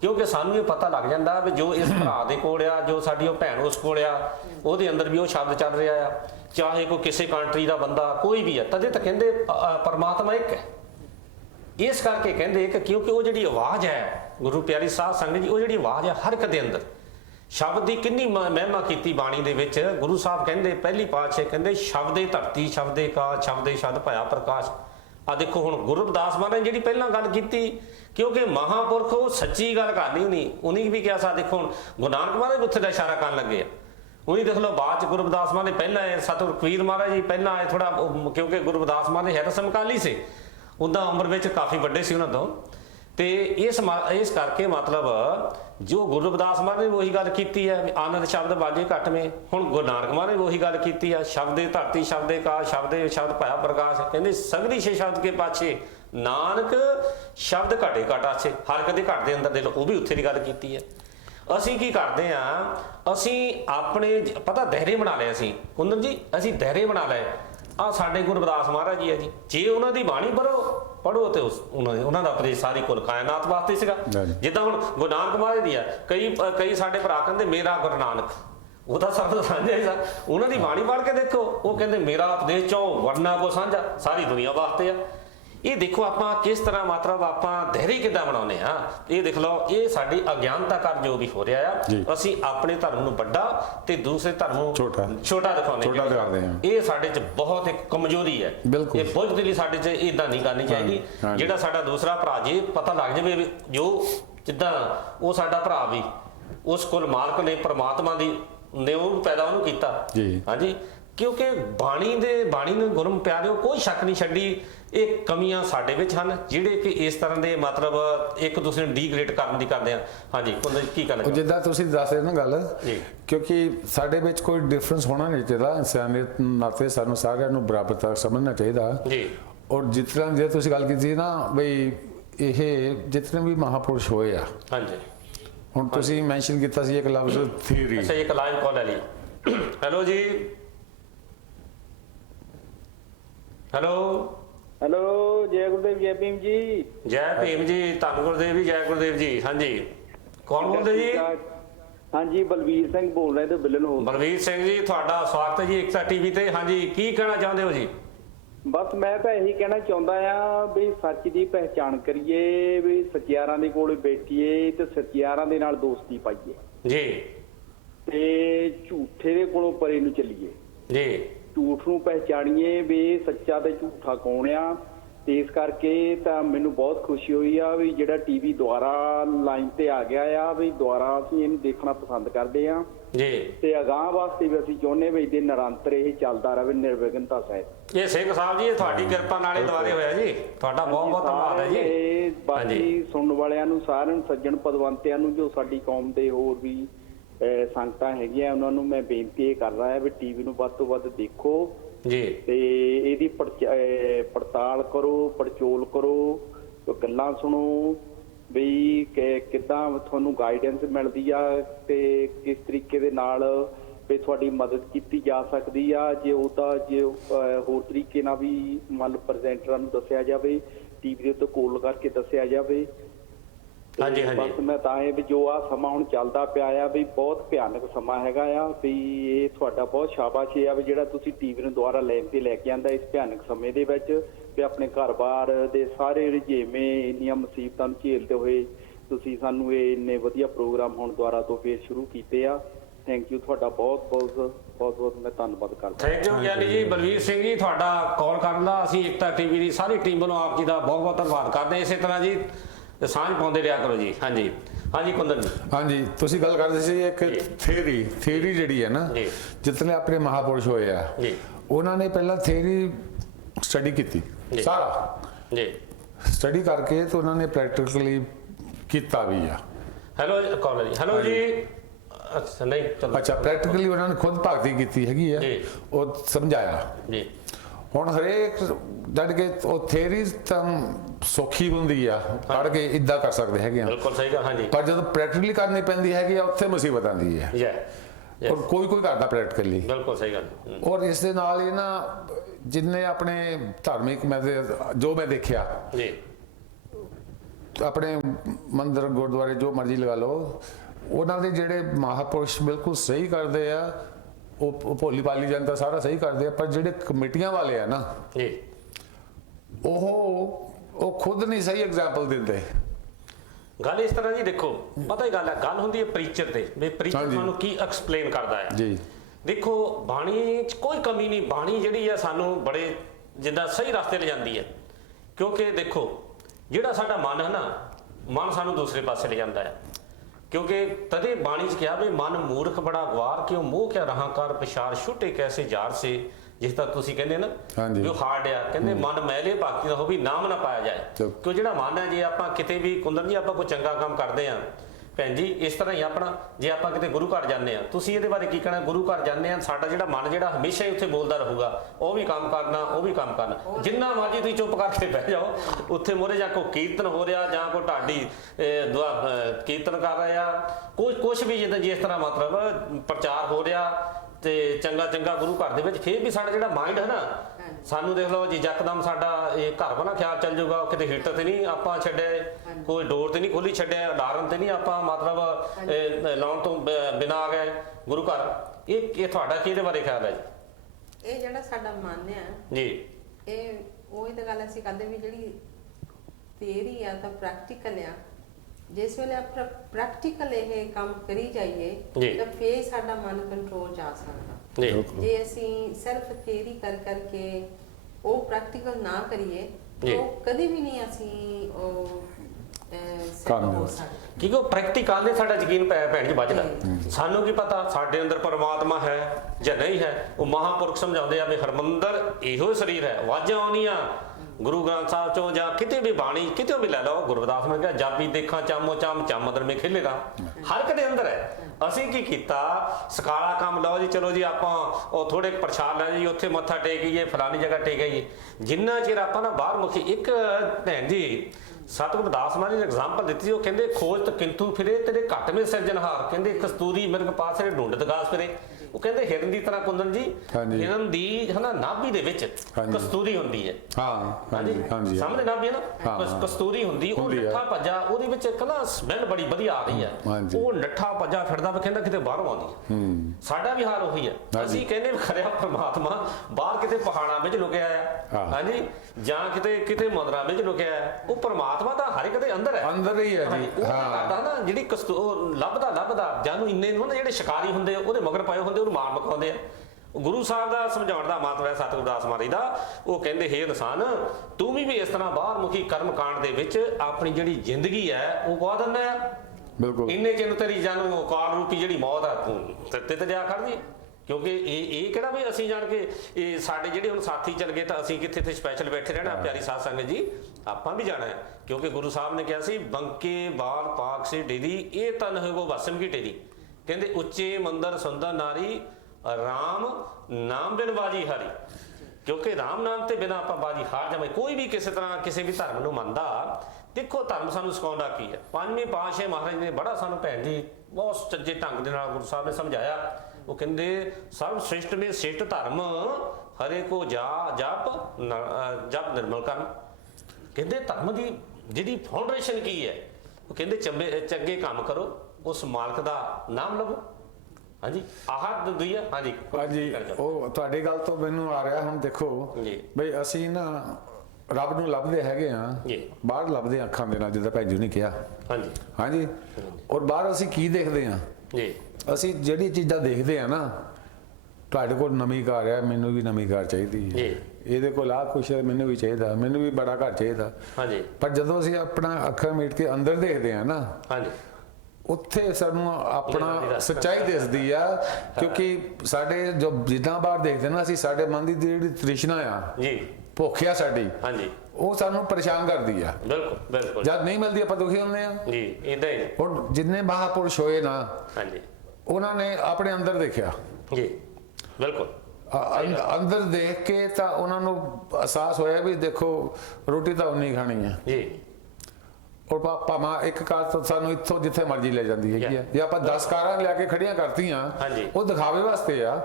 ਕਿਉਂਕਿ ਸਾਨੂੰ ਇਹ ਪਤਾ ਲੱਗ ਜਾਂਦਾ ਵੀ ਜੋ ਇਸ ਭਰਾ ਦੇ ਕੋਲ ਆ, ਜੋ ਸਾਡੀ ਉਹ ਭੈਣ ਉਸ ਕੋਲ ਆ, ਉਹਦੇ ਅੰਦਰ ਵੀ ਉਹ ਸ਼ਬਦ ਚੱਲ ਰਿਹਾ ਆ, ਚਾਹੇ ਕੋਈ ਕਿਸੇ ਕੰਟਰੀ ਦਾ ਬੰਦਾ ਕੋਈ ਵੀ ਆ, ਤਦੇ ਤਾਂ ਕਹਿੰਦੇ ਪਰਮਾਤਮਾ ਇੱਕ ਹੈ। ਇਸ ਕਰਕੇ ਕਹਿੰਦੇ ਕਿ ਕਿਉਂਕਿ ਉਹ ਜਿਹੜੀ ਆਵਾਜ਼ ਹੈ ਗੁਰੂ ਪਿਆਰੀ ਸਾਧ ਸੰਗਤ ਜੀ, ਉਹ ਜਿਹੜੀ ਆਵਾਜ਼ ਹੈ ਹਰ ਇੱਕ ਦੇ ਅੰਦਰ ਸ਼ਬਦ ਦੀ ਕਿੰਨੀ ਮਹਿਮਾ ਕੀਤੀ ਬਾਣੀ ਦੇ ਵਿੱਚ। ਗੁਰੂ ਸਾਹਿਬ ਕਹਿੰਦੇ ਪਹਿਲੀ ਪਾਤਸ਼ਾਹ ਕਹਿੰਦੇ ਸ਼ਬਦੇ ਧਰਤੀ ਸ਼ਬਦੇ ਕਾਜ ਸ਼ਬਦੇ ਸ਼ਬਦ ਭਇਆ ਪ੍ਰਕਾਸ਼। ਆ ਦੇਖੋ ਹੁਣ ਗੁਰੂ ਰਵਿਦਾਸ ਮਹਾਰਾਜ ਜਿਹੜੀ ਪਹਿਲਾਂ ਗੱਲ ਕੀਤੀ, ਕਿਉਂਕਿ ਮਹਾਂਪੁਰਖ ਉਹ ਸੱਚੀ ਗੱਲ ਕਰਨੀ ਉਹਨੀ ਵੀ ਕਿਹਾ ਸਾ। ਦੇਖੋ ਹੁਣ ਗੁਰੂ ਨਾਨਕ ਮਹਾਰਾਜ ਉੱਥੇ ਦਾ ਇਸ਼ਾਰਾ ਕਰਨ ਲੱਗੇ ਆ, ਉਹੀ ਦੇਖ ਲਓ ਬਾਅਦ ਚ ਗੁਰੂ ਰਵਿਦਾਸ ਮਹਾਰਾਜ ਪਹਿਲਾਂ ਆਏ, ਸਤਿਗੁਰ ਕਬੀਰ ਮਹਾਰਾਜ ਜੀ ਪਹਿਲਾਂ ਆਏ ਥੋੜਾ, ਕਿਉਂਕਿ ਗੁਰੂ ਰਵਿਦਾਸ ਮਹਾਰਾਜ ਹੈ ਤਾਂ ਸਮਕਾਲੀ ਸੀ, ਉੱਦਾਂ ਉਮਰ ਵਿੱਚ ਕਾਫੀ ਵੱਡੇ ਸੀ ਉਹਨਾਂ ਤੋਂ। ਤੇ ਇਸ ਕਰਕੇ ਮਤਲਬ ਜੋ ਗੁਰੂ ਰਵਿਦਾਸ ਮਹਾਰਾਜ ਨੇ ਉਹੀ ਗੱਲ ਕੀਤੀ ਹੈ ਵੀ ਆਨੰਦ ਸ਼ਬਦ ਵਾਜੇ ਘਟ ਮੇ। ਹੁਣ ਗੁਰੂ ਨਾਨਕ ਮਹਾਰਾਜ ਨੇ ਉਹੀ ਗੱਲ ਕੀਤੀ ਆ, ਸ਼ਬਦੇ ਧਰਤੀ ਸ਼ਬਦੇ ਕਾਜ ਸ਼ਬਦੇ ਸ਼ਬਦ ਭਇਆ ਪ੍ਰਕਾਸ਼। ਕਹਿੰਦੇ ਸਗਲੀ ਛੇ ਸ਼ਬਦ ਕੇ ਪਾਛੇ ਨਾਨਕ ਸ਼ਬਦ ਘਟੇ ਘਟਾਛੇ। ਹਰ ਕਦੇ ਘਟ ਦੇ ਅੰਦਰ ਦੇ ਲੋ, ਉਹ ਵੀ ਉੱਥੇ ਦੀ ਗੱਲ ਕੀਤੀ ਹੈ। ਅਸੀਂ ਕੀ ਕਰਦੇ ਆ, ਅਸੀਂ ਆਪਣੇ ਪਤਾ ਦਾਇਰੇ ਬਣਾ ਲਏ ਅਸੀਂ ਕੁੰਦਨ ਜੀ, ਅਸੀਂ ਦਾਇਰੇ ਬਣਾ ਲਏ ਆ ਸਾਡੇ ਗੁਰੂ ਰਵਿਦਾਸ ਮਹਾਰਾਜ ਜੀ ਹੈ ਜੀ, ਜੇ ਉਹਨਾਂ ਦੀ ਬਾਣੀ ਪੜੋ ਤੇ ਉਹਨਾਂ ਦਾ ਉਪਦੇਸ਼ ਸਾਰੀ ਕੁੱਲ ਕਾਇਨਾਤ ਵਾਸਤੇ ਸੀਗਾ। ਜਿੱਦਾਂ ਹੁਣ ਗੁਰੂ ਨਾਨਕ ਮਹਾਰਾਜ ਦੀ ਆ, ਕਈ ਸਾਡੇ ਭਰਾ ਕਹਿੰਦੇ ਮੇਰਾ ਗੁਰੂ ਨਾਨਕ, ਉਹਦਾ ਸਭ ਸਾਂਝਾ ਹੀ ਉਹਨਾਂ ਦੀ ਬਾਣੀ ਪੜ੍ਹ ਕੇ ਦੇਖੋ, ਉਹ ਕਹਿੰਦੇ ਮੇਰਾ ਉਪਦੇਸ਼ ਚੋਂ ਵਰਨਾ ਕੋ ਸਾਂਝਾ, ਸਾਰੀ ਦੁਨੀਆ ਵਾਸਤੇ ਆ। ਇਹ ਦੇਖੋ ਆਪਾਂ ਕਿਸ ਤਰ੍ਹਾਂ ਮਤਲਬ ਆਪਾਂ ਧੈर्य ਕਿੱਦਾਂ ਬਣਾਉਂਦੇ ਆ। ਇਹ ਦੇਖ ਲਓ, ਇਹ ਸਾਡੀ ਅਗਿਆਨਤਾ ਕਾਰਨ ਜੋ ਵੀ ਹੋ ਰਿਹਾ ਆ, ਅਸੀਂ ਆਪਣੇ ਧਰਮ ਨੂੰ ਵੱਡਾ ਤੇ ਦੂਸਰੇ ਧਰਮ ਨੂੰ ਛੋਟਾ ਦਿਖਾਉਂਦੇ ਆ। ਇਹ ਸਾਡੇ 'ਚ ਬਹੁਤ ਇੱਕ ਕਮਜ਼ੋਰੀ ਹੈ। ਇਹ ਬੁੱਝਦਿਲੀ ਸਾਡੇ 'ਚ ਇਦਾਂ ਨਹੀਂ ਕਰਨੀ ਚਾਹੀਦੀ। ਜਿਹੜਾ ਸਾਡਾ ਦੂਸਰਾ ਭਰਾ ਜੇ ਪਤਾ ਲੱਗ ਜਾਵੇ ਜੋ ਜਿੱਦਾਂ ਉਹ ਸਾਡਾ ਭਰਾ ਵੀ ਉਸ ਕੋਲ ਮਾਲਕ ਨੇ ਪਰਮਾਤਮਾ ਦੀ ਨੇ ਉਹ ਪੈਦਾ ਉਹਨੂੰ ਕੀਤਾ, ਹਾਂਜੀ, ਕਿਉਂਕਿ ਬਾਣੀ ਨੂੰ ਗੁਰੂ ਪਿਆਰਿਓ ਕੋਈ ਸ਼ੱਕ ਨਹੀਂ ਛੱਡੀ। ਇਹ ਕਮੀਆਂ ਸਾਡੇ ਵਿੱਚ ਹਨ ਜਿਹੜੇ ਕਿ ਇਸ ਤਰ੍ਹਾਂ ਦੇ ਮਤਲਬ ਇੱਕ ਦੂਸਰੇ ਨੂੰ ਡੀਗ੍ਰੇਡ ਕਰਨ ਦੀ ਕਰਦੇ ਆ। ਹਾਂਜੀ, ਕੀ ਕਰਨਾ ਜਿੱਦਾਂ ਤੁਸੀਂ ਦੱਸ ਰਹੇ ਨਾ ਗੱਲ, ਕਿਉਂਕਿ ਸਾਡੇ ਵਿੱਚ ਕੋਈ ਡਿਫਰੈਂਸ ਹੋਣਾ ਨਹੀਂ ਚਾਹੀਦਾ। ਇਨਸਾਨੀਅਤ ਨਾਤੇ ਸਾਨੂੰ ਸਾਰਿਆਂ ਨੂੰ ਬਰਾਬਰ ਸਮਝਣਾ ਚਾਹੀਦਾ ਜੀ। ਔਰ ਜਿਸ ਤਰ੍ਹਾਂ ਜੇ ਤੁਸੀਂ ਗੱਲ ਕੀਤੀ ਨਾ ਬਈ ਇਹ ਜਿਤਨੇ ਵੀ ਮਹਾਪੁਰਸ਼ ਹੋਏ ਆ, ਹਾਂਜੀ, ਹੁਣ ਤੁਸੀਂ ਮੈਂਸ਼ਨ ਕੀਤਾ ਸੀ ਇੱਕ ਲਫ਼ਜ਼ ਥਿਊਰੀ। ਅੱਛਾ, ਇੱਕ ਲਾਈਵ ਕਾਲ ਲੈ ਲਈ। ਹੈਲੋ ਜੀ, ਹੈਲੋ ਜੈ ਗੁਰਦੇਵ, ਜੈ ਭੀਮ ਜੀ। ਜੈ ਭੀਮ ਜੀ, ਧੰਨ ਗੁਰਦੇਵ ਜੀ, ਜੈ ਗੁਰਦੇਵ ਜੀ। ਹਾਂਜੀ, ਕੌਣ ਬੋਲਦੇ ਜੀ? ਹਾਂਜੀ, ਬਲਵੀਰ ਸਿੰਘ ਬੋਲ ਰਹੇ ਤੇ ਬਿਲਨ ਹੋ। ਬਲਵੀਰ ਸਿੰਘ ਜੀ, ਤੁਹਾਡਾ ਸਵਾਗਤ ਹੈ ਜੀ ਏਕਤਾ ਟੀਵੀ ਤੇ। ਹਾਂਜੀ, ਕੀ ਕਹਿਣਾ ਚਾਹੁੰਦੇ ਹੋ ਜੀ? ਬਸ ਮੈਂ ਤਾਂ ਇਹੀ ਕਹਿਣਾ ਚਾਹੁੰਦਾ ਆ ਵੀ ਸੱਚ ਦੀ ਪਹਿਚਾਣ ਕਰੀਏ, ਵੀ ਸੱਚਿਆਰਾਂ ਦੇ ਕੋਲ ਬੈਠੀਏ ਤੇ ਸੱਚਿਆਰਾਂ ਦੇ ਨਾਲ ਦੋਸਤੀ ਪਾਈਏ ਜੀ, ਤੇ ਝੂਠੇ ਦੇ ਕੋਲੋਂ ਪਰੇ ਨੂੰ ਚੱਲੀਏ ਜੀ। ਝੂਠ ਨੂੰ ਪਹਿਚਾਣੀਏ ਵੀ ਸੱਚਾ ਤੇ ਝੂਠਾ ਕੌਣ ਆ। ਤੇ ਇਸ ਕਰਕੇ ਤਾਂ ਮੈਨੂੰ ਬਹੁਤ ਖੁਸ਼ੀ ਹੋਈ ਆ ਵੀ ਜਿਹੜਾ ਟੀਵੀ ਦੁਆਰਾ ਲਾਈਨ ਤੇ ਆ ਗਿਆ ਆ, ਵੀ ਦੁਆਰਾ ਅਸੀਂ ਇਹਨੂੰ ਦੇਖਣਾ ਪਸੰਦ ਕਰਦੇ ਆ ਜੀ। ਤੇ ਅਗਾਂਹ ਵਾਸਤੇ ਵੀ ਅਸੀਂ ਚਾਹੁੰਦੇ ਵੀ ਇਹਦੇ ਨਿਰੰਤਰ ਇਹ ਚੱਲਦਾ ਰਹੇ ਨਿਰਵਿਘਨਤਾ ਸਹਿਤ। ਇਹ ਸਿੰਘ ਸਾਹਿਬ ਜੀ, ਇਹ ਤੁਹਾਡੀ ਕਿਰਪਾ ਨਾਲ ਹੀ ਦੁਆਰੇ ਹੋਇਆ ਜੀ, ਤੁਹਾਡਾ ਬਹੁਤ ਬਹੁਤ ਧੰਨਵਾਦ ਹੈ ਜੀ। ਬਾਕੀ ਸੁਣਨ ਵਾਲਿਆਂ ਨੂੰ ਸਾਰਿਆਂ ਨੂੰ, ਸੱਜਣ ਪਦਵੰਤਿਆਂ ਨੂੰ, ਜੋ ਸਾਡੀ ਕੌਮ ਦੇ ਹੋਰ ਵੀ ਸੰਗਤਾਂ ਹੈਗੀਆਂ, ਉਹਨਾਂ ਨੂੰ ਮੈਂ ਬੇਨਤੀ ਇਹ ਕਰ ਰਿਹਾ ਵੀ ਟੀਵੀ ਨੂੰ ਵੱਧ ਤੋਂ ਵੱਧ ਦੇਖੋ ਜੀ, ਤੇ ਇਹਦੀ ਪੜਤਾਲ ਕਰੋ, ਪੜਚੋਲ ਕਰੋ, ਗੱਲਾਂ ਸੁਣੋ ਵੀ ਕਿੱਦਾਂ ਤੁਹਾਨੂੰ ਗਾਈਡੈਂਸ ਮਿਲਦੀ ਆ ਤੇ ਕਿਸ ਤਰੀਕੇ ਦੇ ਨਾਲ ਵੀ ਤੁਹਾਡੀ ਮਦਦ ਕੀਤੀ ਜਾ ਸਕਦੀ ਆ। ਜੇ ਉਹਦਾ ਜੇ ਹੋਰ ਤਰੀਕੇ ਨਾਲ ਵੀ ਮੰਨ ਲਓ ਪ੍ਰੈਜ਼ੈਂਟਰਾਂ ਨੂੰ ਦੱਸਿਆ ਜਾਵੇ, ਟੀਵੀ ਦੇ ਉੱਤੇ ਕੋਲ ਕਰਕੇ ਦੱਸਿਆ ਜਾਵੇ। ਹਾਂਜੀ ਹਾਂਜੀ, ਬਸ ਮੈਂ ਤਾਂ ਇਹ ਵੀ ਜੋ ਆ ਸਮਾਂ ਹੁਣ ਚੱਲਦਾ ਪਿਆ ਆ ਵੀ ਬਹੁਤ ਭਿਆਨਕ ਸਮਾਂ ਹੈਗਾ ਆ, ਵੀ ਇਹ ਤੁਹਾਡਾ ਬਹੁਤ ਸ਼ਾਬਾਸ਼ ਆ ਵੀ ਜਿਹੜਾ ਤੁਸੀਂ ਟੀਵੀ ਨੂੰ ਦੁਆਰਾ ਲੈਣ ਤੇ ਲੈ ਕੇ ਆਂਦਾ ਇਸ ਭਿਆਨਕ ਸਮੇਂ ਦੇ ਵਿੱਚ, ਵੀ ਆਪਣੇ ਘਰ-ਬਾਰ ਦੇ ਸਾਰੇ ਰੁਝੇਵੇਂ ਇੰਨੀਆਂ ਮੁਸੀਬਤਾਂ ਨੂੰ ਝੇਲਦੇ ਹੋਏ ਤੁਸੀਂ ਸਾਨੂੰ ਇਹ ਇੰਨੇ ਵਧੀਆ ਪ੍ਰੋਗਰਾਮ ਹੁਣ ਦੁਆਰਾ ਤੋਂ ਫੇਰ ਸ਼ੁਰੂ ਕੀਤੇ ਆ। ਥੈਂਕ ਯੂ, ਤੁਹਾਡਾ ਬਹੁਤ ਮੈਂ ਧੰਨਵਾਦ ਕਰਦਾ। Thank you Giani ji. ਬਲਵੀਰ ਸਿੰਘ ਜੀ, ਤੁਹਾਡਾ ਕਾਲ ਕਰਨ ਦਾ ਅਸੀਂ ਏਕਤਾ ਟੀਵੀ ਦੀ ਸਾਰੀ ਟੀਮ ਵੱਲੋਂ ਆਪ ਜੀ ਦਾ ਬਹੁਤ ਬਹੁਤ ਧੰਨਵਾਦ ਕਰਦੇ ਹਾਂ। ਇਸੇ ਤਰ੍ਹਾਂ ਜੀ ਸਾਂਝ ਪਾਉਂਦੇ ਰਿਹਾ ਕਰੋ ਜੀ। ਹਾਂਜੀ ਹਾਂਜੀ, ਕੁੰਦਨ ਜੀ। ਹਾਂਜੀ, ਤੁਸੀਂ ਗੱਲ ਕਰਦੇ ਸੀ ਇੱਕ ਥਿਊਰੀ ਜਿਹੜੀ ਹੈ ਨਾ, ਜਿਤਨੇ ਆਪਣੇ ਮਹਾਪੁਰਸ਼ ਹੋਏ ਆ ਉਹਨਾਂ ਨੇ ਪਹਿਲਾਂ ਥਿਊਰੀ ਸਟੱਡੀ ਕੀਤੀ, ਸਾਰਾ ਜੀ ਸਟੱਡੀ ਕਰਕੇ ਤੇ ਉਹਨਾਂ ਨੇ ਪ੍ਰੈਕਟੀਕਲੀ ਕੀਤਾ ਵੀ ਆ। ਹੈਲੋ ਕਾਲਰ ਜੀ, ਹੈਲੋ ਜੀ। ਅੱਛਾ, ਨਹੀਂ ਚਲੋ, ਅੱਛਾ, ਪ੍ਰੈਕਟੀਕਲੀ ਉਹਨਾਂ ਨੇ ਖੁਦ ਭਗਤੀ ਕੀਤੀ ਹੈਗੀ ਆ, ਉਹ ਸਮਝਾਇਆ ਜੀ। ਹੁਣ ਹਰੇਕ ਜਦ ਕਿ ਉਹ ਥਿਊਰੀ ਤਾਂ ਸੌਖੀ ਹੁੰਦੀ ਆ, ਪੜ੍ਹ ਕੇ ਇੱਦਾਂ ਕਰ ਸਕਦੇ ਹੈਗੇ ਆ, ਬਿਲਕੁਲ ਸਹੀ ਗੱਲ। ਹਾਂਜੀ, ਪਰ ਜਦੋਂ ਪ੍ਰੈਕਟੀਕਲੀ ਕਰਨੀ ਪੈਂਦੀ ਹੈਗੀ ਆ ਉੱਥੇ ਮੁਸੀਬਤ ਆਉਂਦੀ ਹੈ। ਔਰ ਕੋਈ ਕਰਦਾ ਪ੍ਰੈਕਟੀਕਲੀ, ਬਿਲਕੁਲ ਸਹੀ ਗੱਲ। ਔਰ ਇਸ ਦੇ ਨਾਲ ਇਹ ਨਾ ਜਿੰਨੇ ਆਪਣੇ ਧਾਰਮਿਕ ਜੋ ਮੈਂ ਦੇਖਿਆ ਜੀ, ਆਪਣੇ ਮੰਦਿਰ ਗੁਰਦੁਆਰੇ ਜੋ ਮਰਜ਼ੀ ਲਗਾ ਲਓ, ਉਹਨਾਂ ਦੇ ਜਿਹੜੇ ਮਹਾਪੁਰਸ਼ ਬਿਲਕੁਲ ਸਹੀ ਕਰਦੇ ਆ, ਉਹ ਭੋਲੀ ਭਾਲੀ ਜਨਤਾ ਸਾਰਾ ਸਹੀ ਕਰਦੇ ਆ, ਪਰ ਜਿਹੜੇ ਕਮੇਟੀਆਂ ਵਾਲੇ ਆ ਨਾ ਜੀ, ਉਹ ਖੁਦ ਨਹੀਂ ਸਹੀ ਐਗਜ਼ਾਮਪਲ ਦਿੰਦੇ। ਗੱਲ ਇਸ ਤਰ੍ਹਾਂ ਜੀ, ਦੇਖੋ ਪਤਾ ਹੀ ਗੱਲ ਹੁੰਦੀ ਹੈ ਪ੍ਰੀਚਰ ਤੇ, ਵੀ ਪ੍ਰੀਚਰ ਤੁਹਾਨੂੰ ਕੀ ਐਕਸਪਲੇਨ ਕਰਦਾ ਹੈ ਜੀ। ਦੇਖੋ ਬਾਣੀ 'ਚ ਕੋਈ ਕਮੀ ਨਹੀਂ, ਬਾਣੀ ਜਿਹੜੀ ਆ ਸਾਨੂੰ ਬੜੇ ਜਿੱਦਾਂ ਸਹੀ ਰਸਤੇ ਲੈ ਜਾਂਦੀ ਹੈ। ਕਿਉਂਕਿ ਦੇਖੋ ਜਿਹੜਾ ਸਾਡਾ ਮਨ ਹੈ ਨਾ, ਮਨ ਸਾਨੂੰ ਦੂਸਰੇ ਪਾਸੇ ਲੈ ਜਾਂਦਾ ਹੈ। ਕਿਉਂਕਿ ਤਦੇ ਬਾਣੀ 'ਚ ਕਿਹਾ ਵੀ ਮਨ ਮੂਰਖ ਬੜਾ ਗਵਾਰ, ਕਿਉਂ ਮੋਹ ਕਿਆ ਰਹਾ ਕਰ ਪਿਛਾਰ ਛੁੱਟੇ ਕੈਸੇ ਜਾਰ ਸੇ। ਜਿਸ ਤਰ੍ਹਾਂ ਤੁਸੀਂ ਕਹਿੰਦੇ ਨਾ ਜੋ ਹਾਰਡ ਆ, ਕਹਿੰਦੇ ਮਨ ਮੈਲੇ ਬਾਕੀ ਦਾ ਹੋ ਵੀ ਨਾਮ ਨਾ ਪਾਇਆ ਜਾਏ। ਕਿਉਂ ਜਿਹੜਾ ਮਨ ਹੈ, ਜੇ ਆਪਾਂ ਕਿਤੇ ਵੀ ਕੁੰਦਨ ਜੀ ਆਪਾਂ ਕੋਈ ਚੰਗਾ ਕੰਮ ਕਰਦੇ ਆ ਭੈਣ ਜੀ, ਇਸ ਤਰ੍ਹਾਂ ਹੀ ਆਪਣਾ ਜੇ ਆਪਾਂ ਕਿਤੇ ਗੁਰੂ ਘਰ ਜਾਂਦੇ ਆ, ਤੁਸੀਂ ਇਹਦੇ ਬਾਰੇ ਕੀ ਕਹਿਣਾ? ਗੁਰੂ ਘਰ ਜਾਂਦੇ ਆ, ਸਾਡਾ ਜਿਹੜਾ ਮਨ ਜਿਹੜਾ ਹਮੇਸ਼ਾ ਹੀ ਉੱਥੇ ਬੋਲਦਾ ਰਹੂਗਾ, ਉਹ ਵੀ ਕੰਮ ਕਰਨਾ, ਉਹ ਵੀ ਕੰਮ ਕਰਨਾ। ਜਿੰਨਾ ਮਰਜ਼ੀ ਤੁਸੀਂ ਚੁੱਪ ਕਰਕੇ ਬਹਿ ਜਾਓ, ਉੱਥੇ ਮੋਰੇ ਜਾ ਕੋਈ ਕੀਰਤਨ ਹੋ ਰਿਹਾ ਜਾਂ ਕੋਈ ਢਾਡੀ ਕੀਰਤਨ ਕਰ ਰਿਹਾ, ਕੁਛ ਵੀ ਜਿਸ ਤਰ੍ਹਾਂ ਮਤਲਬ ਪ੍ਰਚਾਰ ਹੋ ਰਿਹਾ ਤੇ ਚੰਗਾ ਗੁਰੂ ਘਰ ਦੇ ਵਿੱਚ, ਫਿਰ ਵੀ ਸਾਡਾ ਜਿਹੜਾ ਮਾਈਂਡ ਹੈ ਨਾ, ਸਾਨੂੰ ਦੇਖ ਲਓ ਜੀ ਯਕਦਮ ਸਾਡਾ ਇਹ ਘਰ ਬਣਾ ਖਿਆਲ ਚੱਲ ਜਾਊਗਾ, ਕਿਤੇ ਹੀਟਰ ਤੇ ਨਹੀਂ ਆਪਾਂ ਛੱਡਿਆ, ਕੋਈ ਡੋਰ ਤੇ ਨਹੀਂ ਖੋਲੀ ਛੱਡਿਆ, ਅਲਾਰਮ ਤੇ ਨਹੀਂ ਆਪਾਂ ਮਤਲਬ ਲਾਉਣ ਤੋਂ ਬਿਨਾਂ ਆ ਗਏ ਗੁਰੂ ਘਰ। ਇਹ ਤੁਹਾਡਾ ਕੀ ਇਹਦੇ ਬਾਰੇ ਖਿਆਲ ਹੈ ਜੀ? ਇਹ ਜਿਹੜਾ ਸਾਡਾ ਮਨ ਆ ਜੀ, ਇਹ ਉਹੀ ਤਾਂ ਗੱਲ ਅਸੀਂ ਕਹਿੰਦੇ ਵੀ ਜਿਹੜੀ ਥਿਊਰੀ ਆ ਤਾਂ ਪ੍ਰੈਕਟੀਕਲ ਆ। ਜਿਸ ਵੇਲੇ ਆਪਾਂ ਪ੍ਰੈਕਟੀਕਲ ਇਹ ਕੰਮ ਕਰੀ ਜਾਈਏ ਤਾਂ ਫੇਰ ਸਾਡਾ ਮਨ ਕੰਟਰੋਲ ਜਾ ਸਕਦਾ। ਜੇ ਅਸੀਂ ਸਿਰਫ ਥਿਊਰੀ ਕਰਕੇ ਉਹ ਪ੍ਰੈਕਟੀਕਲ ਨਾ ਕਰੀਏ ਉਹ ਕਦੇ ਵੀ ਨਹੀਂ ਅਸੀਂ ਉਹ ਕੰਮ ਹੋ ਸਕਦੇ, ਕਿਉਂਕਿ ਉਹ ਪ੍ਰੈਕਟੀਕਲ ਨੇ ਸਾਡਾ ਯਕੀਨ ਭੈਣ ਜੀ ਵੱਜਦਾ। ਸਾਨੂੰ ਕੀ ਪਤਾ ਸਾਡੇ ਅੰਦਰ ਪਰਮਾਤਮਾ ਹੈ ਜਾਂ ਨਹੀਂ ਹੈ। ਉਹ ਮਹਾਂਪੁਰਖ ਸਮਝਾਉਂਦੇ ਆ ਵੀ ਹਰਮੰਦਰ ਇਹੋ ਸਰੀਰ ਹੈ, ਆਵਾਜ਼ਾਂ ਆਉਣੀਆਂ ਗੁਰੂ ਗ੍ਰੰਥ ਸਾਹਿਬ ਚੋਂ ਜਾਂ ਕਿਤੇ ਵੀ ਬਾਣੀ ਕਿਤੇ ਵੀ ਲੈ ਲਓ। ਗੁਰਦਾਸ ਨੇ ਕਿਹਾ ਜਾਪੀ ਦੇਖਾਂ ਚਾਮੋ ਚਾਮ ਚਮਦਰ ਮੇ ਖੇਲੇਗਾ, ਹਰ ਇੱਕ ਦੇ ਅੰਦਰ ਹੈ। ਅਸੀਂ ਕੀ ਕੀਤਾ, ਸਕਾਲਾ ਕੰਮ ਲਓ ਜੀ, ਚਲੋ ਜੀ ਆਪਾਂ ਉਹ ਥੋੜੇ ਪ੍ਰਸ਼ਾਦ ਲੈ ਜੀ ਉੱਥੇ ਮੱਥਾ ਟੇਕੀਏ, ਫਲਾਨੀ ਜਗ੍ਹਾ ਟੇਕੀਏ। ਜਿੰਨਾ ਚਿਰ ਆਪਾਂ ਨਾ ਬਾਹਰ ਮੁਖੀ ਇੱਕ ਭੈਣ ਜੀ ਸਤਿਗੁਰ ਦਾਸ ਮਹਾਰਾਜ ਨੇ ਐਗਜ਼ਾਮਪਲ ਦਿੱਤੀ। ਉਹ ਕਹਿੰਦੇ ਖੋਜ ਤੇ ਕਿੰਤੂ ਫਿਰੇ ਤੇਰੇ ਘੱਟ ਮੇ ਸਿਰਜਣਹਾਰ, ਕਹਿੰਦੇ ਕਸਤੂਰੀ ਮਿਰਗ ਪਾਸੇ ਢੂੰਡਤ ਗਾਸ ਫਿਰੇ। ਉਹ ਕਹਿੰਦੇ ਹਿਰਨ ਦੀ ਤਰ੍ਹਾਂ ਕੁੰਦਨ ਜੀ, ਹਿਰਨ ਦੀ ਹਨਾ ਨਾਭੀ ਦੇ ਵਿੱਚ ਕਸਤੂਰੀ ਹੁੰਦੀ ਹੈ। ਹਾਂਜੀ ਸਾਹਮਣੇ ਨਾਭੀ ਹੈ ਨਾ, ਕਸਤੂਰੀ ਹੁੰਦੀ, ਉਹ ਨੱਠਾ ਭੱਜਾ ਉਹਦੇ ਵਿੱਚ ਇੱਕ ਨਾ ਸਮੈਲ ਬੜੀ ਵਧੀਆ ਆ ਰਹੀ ਹੈ। ਉਹ ਨੱਠਾ ਭੱਜਾ ਫਿਰਦਾ ਵੀ ਕਹਿੰਦਾ ਕਿਤੇ ਬਾਹਰੋਂ ਆਉਂਦੀ ਹੈ। ਸਾਡਾ ਵੀ ਹਾਲ ਉਹੀ ਹੈ। ਅਸੀਂ ਕਹਿੰਦੇ ਵੀ ਖਰਿਆ ਪਰਮਾਤਮਾ ਬਾਹਰ ਕਿਤੇ ਪਹਾੜਾਂ ਵਿੱਚ ਲੁਕਿਆ ਆ, ਹਾਂਜੀ, ਜਾਂ ਕਿਤੇ ਮੰਦਰਾਂ ਵਿੱਚ ਲੁਕਿਆ ਆ। ਉਹ ਪਰਮਾਤਮਾ ਤਾਂ ਹਰ ਇੱਕ ਦੇ ਅੰਦਰ ਹੈ, ਅੰਦਰ ਹੀ ਹੈ ਜੀ। ਉਹ ਕਰਦਾ ਨਾ ਜਿਹੜੀ ਲੱਭਦਾ ਜਾਨੂੰ ਇੰਨੇ ਨੂੰ ਜਿਹੜੇ ਸ਼ਿਕਾਰੀ ਹੁੰਦੇ ਉਹਦੇ ਮਗਰ ਪਏ ਹੁੰਦੇ ਉਹਨੂੰ ਮਾਰ ਮਕਾਉਂਦੇ ਆ। ਗੁਰੂ ਸਾਹਿਬ ਦਾ ਸਮਝਾਉਣ ਦਾ ਮਤਲਬ ਹੈ ਸਤਿਗੁਰ ਦਾਸ ਮਹਾਰਾਜ ਦਾ। ਉਹ ਕਹਿੰਦੇ ਹੇ ਇਨਸਾਨ ਤੂੰ ਵੀ ਇਸ ਤਰ੍ਹਾਂ ਬਾਹਰ ਮੁਖੀ ਕਰਮ ਕਾਂਡ ਦੇ ਵਿੱਚ ਆਪਣੀ ਜਿਹੜੀ ਜ਼ਿੰਦਗੀ ਹੈ ਉਹ ਗਵਾ ਦਿੰਦਾ ਆ। ਬਿਲਕੁਲ ਇੰਨੇ ਚਿਰ ਤੇਰੀ ਜਾਨੂੰ ਕਾਲ ਰੂਪੀ ਜਿਹੜੀ ਮੌਤ ਆ ਤੂੰ ਤੇ ਜਾ ਖੜਦੀ। ਕਿਉਂਕਿ ਇਹ ਕਿਹੜਾ ਵੀ ਅਸੀਂ ਜਾਣ ਕੇ ਇਹ ਸਾਡੇ ਜਿਹੜੇ ਹੁਣ ਸਾਥੀ ਚਲ ਗਏ ਤਾਂ ਅਸੀਂ ਕਿੱਥੇ ਸਪੈਸ਼ਲ ਬੈਠੇ ਰਹਿਣਾ। ਪਿਆਰੀ ਸਾਧ ਸੰਗਤ ਜੀ ਆਪਾਂ ਵੀ ਜਾਣਾ ਹੈ, ਕਿਉਂਕਿ ਗੁਰੂ ਸਾਹਿਬ ਨੇ ਕਿਹਾ ਸੀ ਬੰਕੇ ਬਾਲ ਪਾਕ ਸੇ ਡੇਰੀ ਇਹ ਤਨ ਹੈ ਉਹ ਵਸਮ ਕੀ ਟੇਰੀ। ਕਹਿੰਦੇ ਉੱਚੇ ਮੰਦਰ ਸੁੰਦਰ ਨਾਰੀ ਰਾਮ ਨਾਮ ਬਿਨ ਬਾਜੀ ਹਾਰੀ। ਕਿਉਂਕਿ ਰਾਮ ਨਾਮ ਤੇ ਬਿਨਾਂ ਆਪਾਂ ਬਾਜੀ ਹਾਰ ਜਾਵਾਂਗੇ। ਕੋਈ ਵੀ ਕਿਸੇ ਤਰ੍ਹਾਂ ਕਿਸੇ ਵੀ ਧਰਮ ਨੂੰ ਮੰਨਦਾ, ਦੇਖੋ ਧਰਮ ਸਾਨੂੰ ਸਿਖਾਉਂਦਾ ਕੀ ਹੈ। ਪੰਜਵੇਂ ਪਾਤਸ਼ਾਹ ਮਹਾਰਾਜ ਨੇ ਬੜਾ ਸਾਨੂੰ ਭੈਣ ਜੀ ਬਹੁਤ ਸੱਜੇ ਢੰਗ ਦੇ ਨਾਲ ਗੁਰੂ ਸਾਹਿਬ ਨੇ ਸਮਝਾਇਆ। ਉਹ ਕਹਿੰਦੇ ਸਰਵ ਸ੍ਰਿਸ਼ਟ ਮੇ ਸ੍ਰਿਸ਼ਟ ਧਰਮ ਹਰੇ ਕੋ ਜਪ ਨਿਰਮਲ ਕਰਨ। ਕਹਿੰਦੇ ਧਰਮ ਦੀ ਜਿਹੜੀ ਫਾਊਂਡੇਸ਼ਨ ਕੀ ਹੈ, ਉਹ ਕਹਿੰਦੇ ਚੰਗੇ ਕੰਮ ਕਰੋ, ਉਸ ਮਾਲਕ ਦਾ ਨਾਮ ਲਵੋ। ਹਾਂਜੀ ਆਹ ਦੁਨੀਆ। ਹਾਂਜੀ ਉਹ ਤੁਹਾਡੀ ਗੱਲ ਤੋਂ ਮੈਨੂੰ ਆ ਰਿਹਾ ਹੁਣ ਦੇਖੋ ਬਈ ਅਸੀਂ ਨਾ ਰੱਬ ਨੂੰ ਲੱਭਦੇ ਹੈਗੇ ਆ, ਬਾਹਰ ਲੱਭਦੇ ਅੱਖਾਂ ਦੇ ਨਾਲ, ਜਿੱਦਾਂ ਭੈਜੂ ਨੇ ਕਿਹਾ। ਹਾਂਜੀ ਔਰ ਬਾਹਰ ਅਸੀਂ ਕੀ ਦੇਖਦੇ ਆ? ਅਸੀਂ ਜਿਹੜੀ ਚੀਜ਼ਾਂ ਦੇਖਦੇ ਆ ਨਾ, ਤੁਹਾਡੇ ਕੋਲ ਨਵੀਂ ਕਾਰ ਹੈ, ਮੈਨੂੰ ਵੀ ਨਵੀਂ ਕਾਰ ਚਾਹੀਦੀ ਹੈ, ਇਹਦੇ ਕੋਲ ਆਹ ਕੁਛ ਹੈ, ਮੈਨੂੰ ਵੀ ਚਾਹੀਦਾ, ਮੈਨੂੰ ਵੀ ਬੜਾ ਘਰ ਚਾਹੀਦਾ। ਪਰ ਜਦੋਂ ਅਸੀਂ ਆਪਣਾ ਅੱਖਾਂ ਮੀਟ ਕੇ ਅੰਦਰ ਦੇਖਦੇ ਆ ਨਾ, ਉੱਥੇ ਸਾਨੂੰ ਆਪਣਾ ਸੱਚਾਈ ਦਿਸਦੀ ਆ। ਕਿਉਂਕਿ ਸਾਡੇ ਜੋ ਜਿੱਦਾਂ ਬਾਹਰ ਦੇਖਦੇ ਨਾ, ਅਸੀਂ ਸਾਡੇ ਮਨ ਦੀ ਜਿਹੜੀ ਤ੍ਰਿਸ਼ਨਾ ਆ, ਭੁੱਖ ਆ ਸਾਡੀ, ਉਹ ਸਾਨੂੰ ਪਰੇਸ਼ਾਨ ਕਰਦੀ ਆ। ਬਿਲਕੁਲ ਜਦ ਨਹੀਂ ਮਿਲਦੀ ਆਪਾਂ ਦੁਖੀ ਹੁੰਦੇ ਆ ਜੀ। ਇਦਾਂ ਹੀ ਹੁਣ ਜਿੰਨੇ ਮਹਾਪੁਰਸ਼ ਹੋਏ ਨਾ, ਉਹਨਾਂ ਨੇ ਆਪਣੇ ਅੰਦਰ ਦੇਖਿਆ ਜੀ। ਬਿਲਕੁਲ ਅੰਦਰ ਦੇਖ ਕੇ ਤਾਂ ਉਹਨਾਂ ਨੂੰ ਅਹਿਸਾਸ ਹੋਇਆ ਵੀ ਦੇਖੋ ਰੋਟੀ ਤਾਂ ਉਨੀ ਖਾਣੀ ਹੈ ਜੀ। ਔਰ ਭਾਵੇਂ ਇੱਕ ਕਾਰ ਤੋਂ ਸਾਨੂੰ ਇੱਥੋਂ ਜਿੱਥੇ ਮਰਜ਼ੀ ਲੈ ਜਾਂਦੀ ਹੈਗੀ ਆ, ਜੇ ਆਪਾਂ 10 ਕਾਰਾਂ ਲਿਆ ਕੇ ਖੜੀਆਂ ਕਰਤੀਆਂ, ਉਹ ਦਿਖਾਵੇ ਵਾਸਤੇ ਆ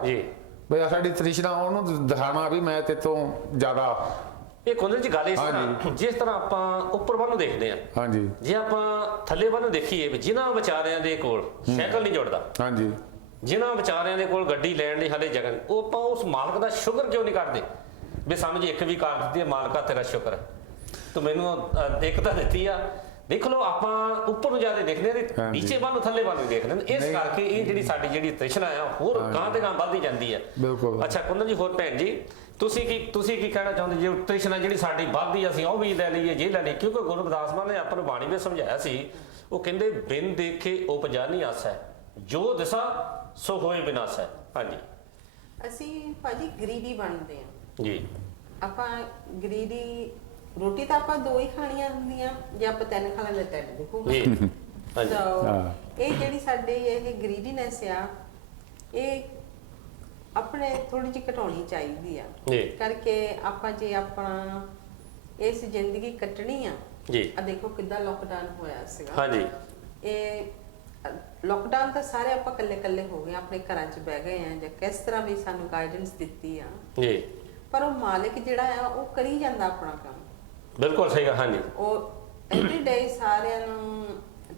ਬਈ ਸਾਡੀ ਤ੍ਰਿਸ਼ਨਾ ਉਹਨੂੰ ਦਿਖਾਣਾ ਵੀ ਮੈਂ ਤੇ ਤੋਂ ਜ਼ਿਆਦਾ। ਇਹ ਕੁੰਦਨ ਜੀ ਗੱਲ ਇਸ ਤਰ੍ਹਾਂ, ਜਿਸ ਤਰ੍ਹਾਂ ਆਪਾਂ ਉੱਪਰ ਵੱਲ ਨੂੰ ਦੇਖਦੇ ਆ, ਹਾਂਜੀ, ਜੇ ਆਪਾਂ ਥੱਲੇ ਵੱਲ ਨੂੰ ਦੇਖੀਏ ਵੀ ਜਿਨ੍ਹਾਂ ਵਿਚਾਰਿਆਂ ਦੇ ਕੋਲ ਸਾਈਕਲ ਨਹੀਂ ਜੁੜਦਾ, ਹਾਂਜੀ, ਜਿਨ੍ਹਾਂ ਵਿਚਾਰਿਆਂ ਦੇ ਕੋਲ ਗੱਡੀ ਲੈਣ ਲਈ ਹਾਲੇ ਜਗ੍ਹਾ, ਉਹ ਆਪਾਂ ਉਸ ਮਾਲਕ ਦਾ ਸ਼ੁਕਰ ਕਿਉਂ ਨਹੀਂ ਕਰਦੇ ਵੀ ਸਾਨੂੰ ਜੇ ਇੱਕ ਵੀ ਕਾਰ ਦਿੱਤੀ ਹੈ, ਮਾਲਕਾ ਤੇਰਾ ਸ਼ੁਕਰ ਹੈ, ਤੂੰ ਮੈਨੂੰ ਇੱਕ ਤਾਂ ਦਿੱਤੀ ਆ। ਦੇਖ ਲਓ ਆਪਾਂ ਉੱਪਰ ਨੂੰ ਜ਼ਿਆਦਾ ਦੇਖਦੇ ਆ, ਨੀਚੇ ਵੱਲ ਨੂੰ ਥੱਲੇ ਵੱਲ ਨੂੰ ਦੇਖਦੇ ਨੇ। ਇਸ ਕਰਕੇ ਇਹ ਜਿਹੜੀ ਸਾਡੀ ਜਿਹੜੀ ਤ੍ਰਿਸ਼ਨਾ ਆ ਹੋਰ ਗਾਂ ਤੇ ਗਾਂ ਵੱਧਦੀ ਜਾਂਦੀ ਹੈ। ਅੱਛਾ ਕੁੰਦਨ ਜੀ, ਹੋਰ ਭੈਣ ਜੀ ਤੁਸੀਂ ਕੀ ਕਹਿਣਾ ਚਾਹੁੰਦੇ? ਜੇ ਤ੍ਰਿਸ਼ਨਾ ਜਿਹੜੀ ਸਾਡੀ ਵੱਧਦੀ, ਅਸੀਂ ਉਹ ਵੀ ਲੈ ਲਈਏ, ਜੇ ਲੈ ਲਈ। ਕਿਉਂਕਿ ਗੁਰੂ ਰਵਿਦਾਸ ਮਹਾਰਾਜ ਨੇ ਆਪਾਂ ਨੂੰ ਬਾਣੀ ਵਿੱਚ ਸਮਝਾਇਆ ਸੀ, ਉਹ ਕਹਿੰਦੇ ਬਿਨ ਦੇਖੇ ਉਪਜਾ ਨਹੀਂ ਆਸਾ, ਜੋ ਦਿਸਾ ਸੋ ਹੋਏ ਵਿਨਾਸਾ। ਹਾਂਜੀ ਅਸੀਂ ਭਾਜੀ ਗਰੀਡੀ ਬਣਦੇ ਆ ਜੀ। ਆਪਾਂ ਗਰੀਡੀ ਰੋਟੀ ਤਾਂ ਆਪਾਂ 2 ਹੀ ਖਾਣੀਆਂ ਹੁੰਦੀਆਂ, ਜੇ ਆਪਾਂ 3 ਖਾ ਲੈਂਦੇ ਤਾਂ ਦੇਖੋ ਇਹ ਜਿਹੜੀ ਸਾਡੇ ਇਹ ਗਰੀਡੀਨੈਸ ਆ, ਇਹ ਆਪਣੇ ਥੋੜੀ ਜਿਹੀ ਘਟਾਉਣੀ ਚਾਹੀਦੀ ਆ। ਕਰਕੇ ਆਪਾਂ ਜੇ ਆਪਣਾ ਇਸ ਜ਼ਿੰਦਗੀ ਕੱਟਣੀ ਆ ਆ ਦੇਖੋ ਕਿੱਦਾਂ ਲੋਕਡਾਊਨ ਹੋਇਆ ਸੀਗਾ। ਹਾਂਜੀ ਇਹ ਲੋਕਡਾਊਨ ਤਾਂ ਸਾਰੇ ਆਪਾਂ ਇਕੱਲੇ ਹੋ ਗਏ, ਆਪਣੇ ਘਰਾਂ 'ਚ ਬਹਿ ਗਏ ਆ, ਜਾਂ ਕਿਸ ਤਰ੍ਹਾਂ ਵੀ ਸਾਨੂੰ ਗਾਈਡੈਂਸ ਦਿੱਤੀ ਆ ਜੀ। ਪਰ ਉਹ ਮਾਲਿਕ ਜਿਹੜਾ ਆ ਉਹ ਕਰੀ ਜਾਂਦਾ ਆਪਣਾ ਕੰਮ। ਬਿਲਕੁਲ ਸਹੀ ਗੱਲ। ਹਾਂਜੀ ਉਹ ਐਵਰੀਡੇ ਸਾਰਿਆਂ ਨੂੰ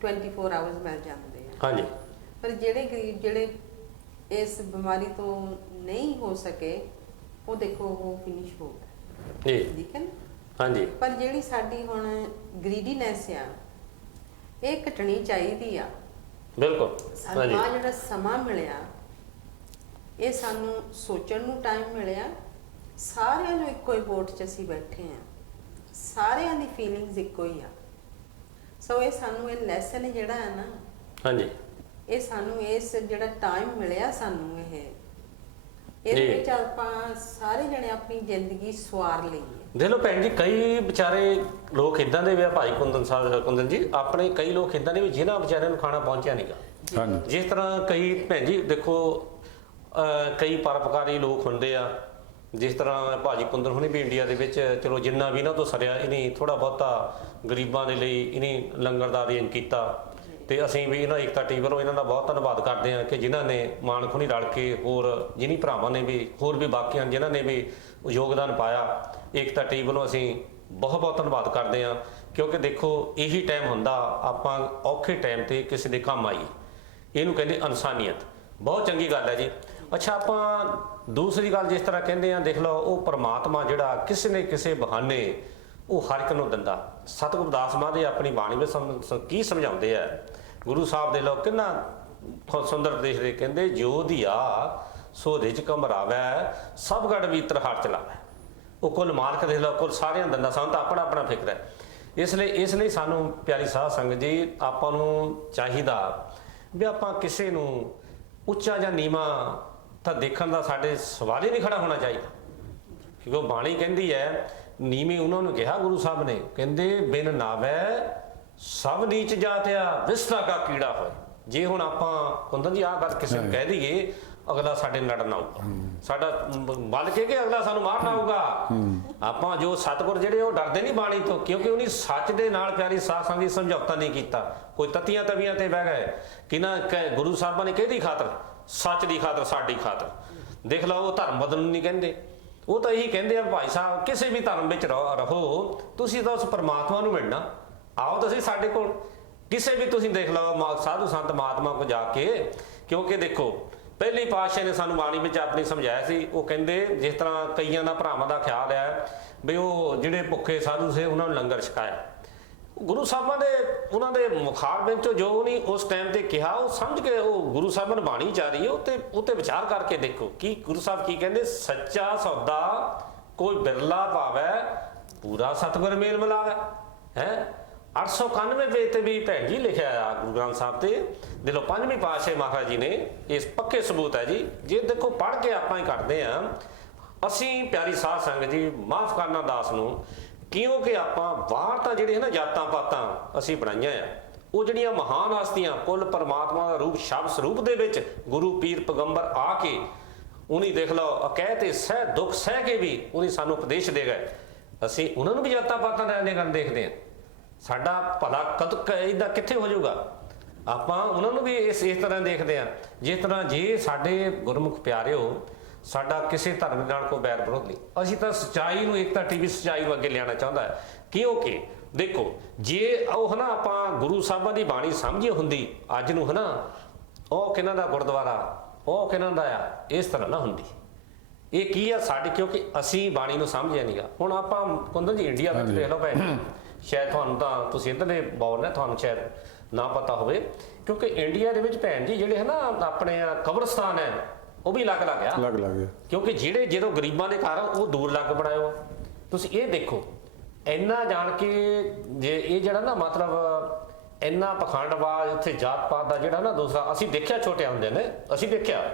24 ਆਵਰਸ ਮਿਲ ਜਾਂਦੇ ਆ। ਹਾਂਜੀ। ਪਰ ਜਿਹੜੇ ਗਰੀਬ ਜਿਹੜੇ ਇਸ ਬਿਮਾਰੀ ਤੋਂ ਨਹੀਂ ਹੋ ਸਕੇ, ਉਹ ਦੇਖੋ ਉਹ ਫਿਨਿਸ਼ ਹੋ ਗਏ। ਜੀ ਠੀਕ ਹੈ ਨਾ। ਹਾਂਜੀ। ਪਰ ਜਿਹੜੀ ਸਾਡੀ ਹੁਣ ਗਰੀਡੀਨੈਸ ਆ, ਇਹ ਘਟਣੀ ਚਾਹੀਦੀ ਆ। ਬਿਲਕੁਲ। ਸਾਨੂੰ ਆਹ ਜਿਹੜਾ ਸਮਾਂ ਮਿਲਿਆ, ਇਹ ਸਾਨੂੰ ਸੋਚਣ ਨੂੰ ਟਾਈਮ ਮਿਲਿਆ। ਸਾਰਿਆਂ ਨੂੰ ਇੱਕੋ ਹੀ ਬੋਟ 'ਚ ਅਸੀਂ ਬੈਠੇ ਆ, ਸਾਰਿਆਂ ਦੀ ਫੀਲਿੰਗਸ ਇੱਕੋ ਹੀ ਆ। ਸੋ ਇਹ ਸਾਨੂੰ ਇਹ ਲੈਸਨ ਜਿਹੜਾ ਹੈ ਨਾ, ਹਾਂਜੀ, ਇਹ ਸਾਨੂੰ ਇਸ ਜਿਹੜਾ ਟਾਈਮ ਮਿਲਿਆ ਸਾਨੂੰ ਇਹਦੇ ਵਿੱਚ ਆਪਾਂ ਸਾਰੇ ਜਣੇ ਆਪਣੀ ਜ਼ਿੰਦਗੀ ਸਵਾਰ ਲਈਏ। ਦੇਖ ਲਓ ਭੈਣ ਜੀ, ਕਈ ਵਿਚਾਰੇ ਲੋਕ ਇਦਾਂ ਦੇ ਵੀ ਆ, ਭਾਈ ਕੁੰਦਨ ਜੀ, ਆਪਣੇ ਕਈ ਲੋਕ ਇਦਾਂ ਦੇ ਵੀ ਜਿਨ੍ਹਾਂ ਵਿਚਾਰਿਆਂ ਨੂੰ ਖਾਣਾ ਪਹੁੰਚਿਆ ਨਹੀਂਗਾ। ਜਿਸ ਤਰ੍ਹਾਂ ਕਈ ਭੈਣ ਜੀ ਦੇਖੋ ਕਈ ਪਰਉਪਕਾਰੀ ਲੋਕ ਹੁੰਦੇ ਆ, ਜਿਸ ਤਰ੍ਹਾਂ ਭਾਜੀ ਕੁੰਦਨ ਹੁਣੀ ਵੀ ਇੰਡੀਆ ਦੇ ਵਿੱਚ ਚਲੋ ਜਿੰਨਾ ਵੀ ਇਹਨਾਂ ਤੋਂ ਸਰਿਆ ਇਹਨੇ ਥੋੜਾ ਬਹੁਤਾ ਗਰੀਬਾਂ ਦੇ ਲਈ ਇਹਨੇ ਲੰਗਰ ਦਾ ਅਰੇਂਜ ਕੀਤਾ। ਤੇ ਅਸੀਂ ਵੀ ਇਹਨਾਂ ਏਕਤਾ ਟੀਵੀ ਵੱਲੋਂ ਇਹਨਾਂ ਦਾ ਬਹੁਤ ਧੰਨਵਾਦ ਕਰਦੇ ਹਾਂ ਕਿ ਜਿਨ੍ਹਾਂ ਨੇ ਮਾਨ ਖੁਣੀ ਰਲ ਕੇ, ਹੋਰ ਜਿਨੀ ਭਰਾਵਾਂ ਨੇ ਵੀ, ਹੋਰ ਵੀ ਬਾਕੀਆਂ ਜਿਨ੍ਹਾਂ ਨੇ ਵੀ ਯੋਗਦਾਨ ਪਾਇਆ, ਏਕਤਾ ਟੀਵੀ ਵੱਲੋਂ ਅਸੀਂ ਬਹੁਤ ਬਹੁਤ ਧੰਨਵਾਦ ਕਰਦੇ ਹਾਂ। ਕਿਉਂਕਿ ਦੇਖੋ ਇਹੀ ਟਾਈਮ ਹੁੰਦਾ ਆਪਾਂ ਔਖੇ ਟਾਈਮ ਤੇ ਕਿਸੇ ਦੇ ਕੰਮ ਆਈਏ, ਇਹਨੂੰ ਕਹਿੰਦੇ ਇਨਸਾਨੀਅਤ। ਬਹੁਤ ਚੰਗੀ ਗੱਲ ਹੈ ਜੀ। ਅੱਛਾ, ਆਪਾਂ ਦੂਸਰੀ ਗੱਲ ਜਿਸ ਤਰ੍ਹਾਂ ਕਹਿੰਦੇ ਆ, ਦੇਖ ਲਓ ਉਹ ਪਰਮਾਤਮਾ ਜਿਹੜਾ ਕਿਸੇ ਨੇ ਕਿਸੇ ਬਹਾਨੇ ਉਹ ਹਰ ਇੱਕ ਨੂੰ ਦਿੰਦਾ। ਸਤਿਗੁਰੂ ਦਾਸ ਮਹਾਰਾਜ ਆਪਣੀ ਬਾਣੀ ਵਿੱਚ ਕੀ ਸਮਝਾਉਂਦੇ ਆ, ਗੁਰੂ ਸਾਹਿਬ ਦੇ ਲੋ ਕਿੰਨਾ ਸੁੰਦਰ ਦੇਖਦੇ, ਕਹਿੰਦੇ ਜੋ ਦੀਆ ਸੋ ਰਿਜਕ ਮਰਾਵੈ ਸਭ ਗੜ ਵੀਤਰ ਹਰ ਚਲਾਵੈ। ਉਹ ਕੁੱਲ ਮਾਲਕ ਦੇਖ ਲਓ, ਕੁੱਲ ਸਾਰਿਆਂ ਦਿੰਦਾ, ਸਾਨੂੰ ਤਾਂ ਆਪਣਾ ਆਪਣਾ ਫਿਕਰ ਹੈ। ਇਸ ਲਈ ਸਾਨੂੰ ਪਿਆਰੀ ਸਾਧ ਸੰਗਤ ਜੀ, ਆਪਾਂ ਨੂੰ ਚਾਹੀਦਾ ਵੀ ਆਪਾਂ ਕਿਸੇ ਨੂੰ ਉੱਚਾ ਜਾਂ ਨੀਵਾਂ ਤਾਂ ਦੇਖਣ ਦਾ ਸਾਡੇ ਸਵਾਲ ਹੀ ਨਹੀਂ ਖੜਾ ਹੋਣਾ ਚਾਹੀਦਾ। ਕਿਉਂਕਿ ਉਹ ਬਾਣੀ ਕਹਿੰਦੀ ਹੈ, ਨੀਵੇਂ ਉਹਨਾਂ ਨੂੰ ਕਿਹਾ ਗੁਰੂ ਸਾਹਿਬ ਨੇ, ਕਹਿੰਦੇ ਬਿਨ ਨਾਵੈ ਸਭ ਨੀਚ ਜਾਤਿਆ ਵਿਸਰਾ ਕਾ ਕੀੜਾ ਹੋਏ। ਜੇ ਹੁਣ ਆਪਾਂ ਕੁੰਦਨ ਜੀ ਆਹ ਗੱਲ ਕਿਸੇ ਨੂੰ ਕਹਿ ਦਈਏ, ਅਗਲਾ ਸਾਡੇ ਲੜਨ ਆਊਗਾ, ਸਾਡਾ ਬਲ ਕੇ ਅਗਲਾ ਸਾਨੂੰ ਮਾਰਨ ਆਊਗਾ। ਆਪਾਂ ਜੋ ਸਤਿਗੁਰ ਜਿਹੜੇ ਉਹ ਡਰਦੇ ਨਹੀਂ ਬਾਣੀ ਤੋਂ, ਕਿਉਂਕਿ ਉਹਨੇ ਸੱਚ ਦੇ ਨਾਲ ਪਿਆਰੀ ਸਾਧ ਸੰਗਤ ਸਮਝੌਤਾ ਨਹੀਂ ਕੀਤਾ। ਕੋਈ ਤਤੀਆਂ ਤਵੀਆਂ ਤੇ ਬਹਿ ਗਏ ਕਿ ਨਾ, ਗੁਰੂ ਸਾਹਿਬਾਂ ਨੇ ਕਿਹਦੀ ਖਾਤਰ? ਸੱਚ ਦੀ ਖਾਤਰ, ਸਾਡੀ ਖਾਤਰ। ਦੇਖ ਲਓ, ਉਹ ਧਰਮ ਬਦਲਣ ਨਹੀਂ ਕਹਿੰਦੇ, ਉਹ ਤਾਂ ਇਹੀ ਕਹਿੰਦੇ ਆ ਭਾਈ ਸਾਹਿਬ ਕਿਸੇ ਵੀ ਧਰਮ ਵਿੱਚ ਰਹੋ, ਤੁਸੀਂ ਤਾਂ ਉਸ ਪਰਮਾਤਮਾ ਨੂੰ ਮਿਲਣਾ, ਆਓ ਤੁਸੀਂ ਸਾਡੇ ਕੋਲ। ਕਿਸੇ ਵੀ ਤੁਸੀਂ ਦੇਖ ਲਓ ਸਾਧੂ ਸੰਤ ਮਹਾਤਮਾ ਕੋ ਜਾ ਕੇ, ਕਿਉਂਕਿ ਦੇਖੋ ਪਹਿਲੀ ਪਾਤਸ਼ਾਹ ਨੇ ਸਾਨੂੰ ਬਾਣੀ ਵਿੱਚ ਆਪਣੀ ਸਮਝਾਇਆ ਸੀ। ਉਹ ਕਹਿੰਦੇ ਜਿਸ ਤਰ੍ਹਾਂ ਕਈਆਂ ਦਾ ਭਰਾਵਾਂ ਦਾ ਖਿਆਲ ਹੈ ਵੀ ਉਹ ਜਿਹੜੇ ਭੁੱਖੇ ਸਾਧੂ ਸੀ ਉਹਨਾਂ ਨੂੰ ਲੰਗਰ ਛਕਾਇਆ। ਗੁਰੂ ਸਾਹਿਬਾਂ ਦੇ ਉਹਨਾਂ ਦੇ ਮੁਖਾਰ ਵਿੱਚੋਂ ਜੋ ਨਹੀਂ ਉਸ ਟਾਈਮ ਤੇ ਕਿਹਾ, ਉਹ ਸਮਝ ਕੇ ਉਹ ਗੁਰੂ ਸਾਹਿਬਾਂ ਨੂੰ ਬਾਣੀ ਜਾ ਰਹੀ ਹੈ, ਉਹ ਤੇ ਵਿਚਾਰ ਕਰਕੇ ਦੇਖੋ ਕੀ ਗੁਰੂ ਸਾਹਿਬ ਕੀ ਕਹਿੰਦੇ, ਸੱਚਾ ਸੌਦਾ ਕੋਈ ਬਿਰਲਾ ਪਾਵੈ ਪੂਰਾ ਸਤਿਗੁਰ ਮੇਲ ਮਿਲਾਵੈ। ਹੈ 891 ਪੇਜ ਤੇ ਵੀ ਭੈਣ ਜੀ ਲਿਖਿਆ ਆ ਗੁਰੂ ਗ੍ਰੰਥ ਸਾਹਿਬ ਤੇ। ਦਿਲੋਂ ਪੰਜਵੀਂ ਪਾਤਸ਼ਾਹ ਮਹਾਰਾਜ ਜੀ ਨੇ ਇਸ ਪੱਕੇ ਸਬੂਤ ਹੈ ਜੀ। ਜੇ ਦੇਖੋ ਪੜ੍ਹ ਕੇ ਆਪਾਂ ਹੀ ਕਰਦੇ ਆ, ਅਸੀਂ ਪਿਆਰੀ ਸਾਧ ਸੰਗਤ ਜੀ ਮਾਫ ਕਰਨਾ ਦਾਸ ਨੂੰ, ਕਿਉਂਕਿ ਆਪਾਂ ਬਾਹਰ ਤਾਂ ਜਿਹੜੇ ਨਾ ਜਾਤਾਂ ਪਾਤਾਂ ਅਸੀਂ ਬਣਾਈਆਂ ਆ, ਉਹ ਜਿਹੜੀਆਂ ਮਹਾਨ ਹਸਤੀਆਂ ਕੁੱਲ ਪਰਮਾਤਮਾ ਦਾ ਰੂਪ ਸ਼ਬਦ ਸਰੂਪ ਦੇ ਵਿੱਚ ਗੁਰੂ ਪੀਰ ਪੈਗੰਬਰ ਆ ਕੇ ਉਹਨੀ ਦੇਖ ਲਓ ਅਕਹਿ ਤੇ ਸਹਿ ਦੁੱਖ ਸਹਿ ਕੇ ਵੀ ਉਹਨੀ ਸਾਨੂੰ ਉਪਦੇਸ਼ ਦੇ ਗਏ। ਅਸੀਂ ਉਹਨਾਂ ਨੂੰ ਵੀ ਜਾਤਾਂ ਪਾਤਾਂ ਦਾ ਗੱਲ ਦੇਖਦੇ ਹਾਂ। ਸਾਡਾ ਭਲਾ ਕਦ ਇਹਦਾ ਕਿੱਥੇ ਹੋ ਜਾਊਗਾ? ਆਪਾਂ ਉਹਨਾਂ ਨੂੰ ਵੀ ਇਸ ਤਰ੍ਹਾਂ ਦੇਖਦੇ ਹਾਂ। ਜਿਸ ਤਰ੍ਹਾਂ ਜੇ ਸਾਡੇ ਗੁਰਮੁਖ ਪਿਆਰਿਓ, ਸਾਡਾ ਕਿਸੇ ਧਰਮ ਨਾਲ ਕੋਈ ਬੈਰ ਵਿਰੋਧ ਨਹੀਂ, ਅਸੀਂ ਤਾਂ ਸੱਚਾਈ ਨੂੰ, ਏਕਤਾ ਟੀਵੀ ਸੱਚਾਈ ਨੂੰ ਅੱਗੇ ਲਿਆਉਣਾ ਚਾਹੁੰਦਾ ਹੈ। ਕਿਉਂਕਿ ਦੇਖੋ ਜੇ ਉਹ ਹਨਾ ਆਪਾਂ ਗੁਰੂ ਸਾਹਿਬਾਂ ਦੀ ਬਾਣੀ ਸਮਝੀ ਹੁੰਦੀ ਅੱਜ ਨੂੰ, ਹਨਾ ਉਹ ਕਿਹਨਾਂ ਦਾ ਗੁਰਦੁਆਰਾ, ਉਹ ਕਿਹਨਾਂ ਦਾ ਆ, ਇਸ ਤਰ੍ਹਾਂ ਨਾ ਹੁੰਦੀ। ਇਹ ਕੀ ਆ ਸਾਡੇ, ਕਿਉਂਕਿ ਅਸੀਂ ਬਾਣੀ ਨੂੰ ਸਮਝਿਆ ਨਹੀਂਗਾ। ਹੁਣ ਆਪਾਂ ਕੁੰਦਨ ਜੀ ਇੰਡੀਆ ਵਿੱਚ ਦੇਖ ਲਓ ਭੈਣ, ਸ਼ਾਇਦ ਤੁਹਾਨੂੰ ਤਾਂ ਤੁਸੀਂ ਇੱਧਰ ਦੇ ਬੌਰ ਨੇ, ਤੁਹਾਨੂੰ ਸ਼ਾਇਦ ਨਾ ਪਤਾ ਹੋਵੇ, ਕਿਉਂਕਿ ਇੰਡੀਆ ਦੇ ਵਿੱਚ ਭੈਣ ਜੀ ਜਿਹੜੇ ਹਨਾ ਆਪਣੇ ਕਬਰਸਤਾਨ ਹੈ ਉਹ ਵੀ ਅਲੱਗ ਅਲੱਗ ਆ। ਕਿਉਂਕਿ ਜਿਹੜੇ ਜਦੋਂ ਗਰੀਬਾਂ ਦੇ ਘਰ ਉਹ ਦੂਰ ਲੱਗ ਬਣਾਇਓ। ਤੁਸੀਂ ਇਹ ਦੇਖੋ ਇੰਨਾ ਜਾਣ ਕੇ, ਜੇ ਇਹ ਜਿਹੜਾ ਨਾ ਮਤਲਬ ਇੰਨਾ ਪਖੰਡਵਾਦ ਉੱਥੇ ਜਾਤ ਪਾਤ ਦਾ ਜਿਹੜਾ ਨਾ ਦੂਸਰਾ ਅਸੀਂ ਦੇਖਿਆ ਛੋਟੇ ਹੁੰਦੇ ਨੇ, ਅਸੀਂ ਦੇਖਿਆ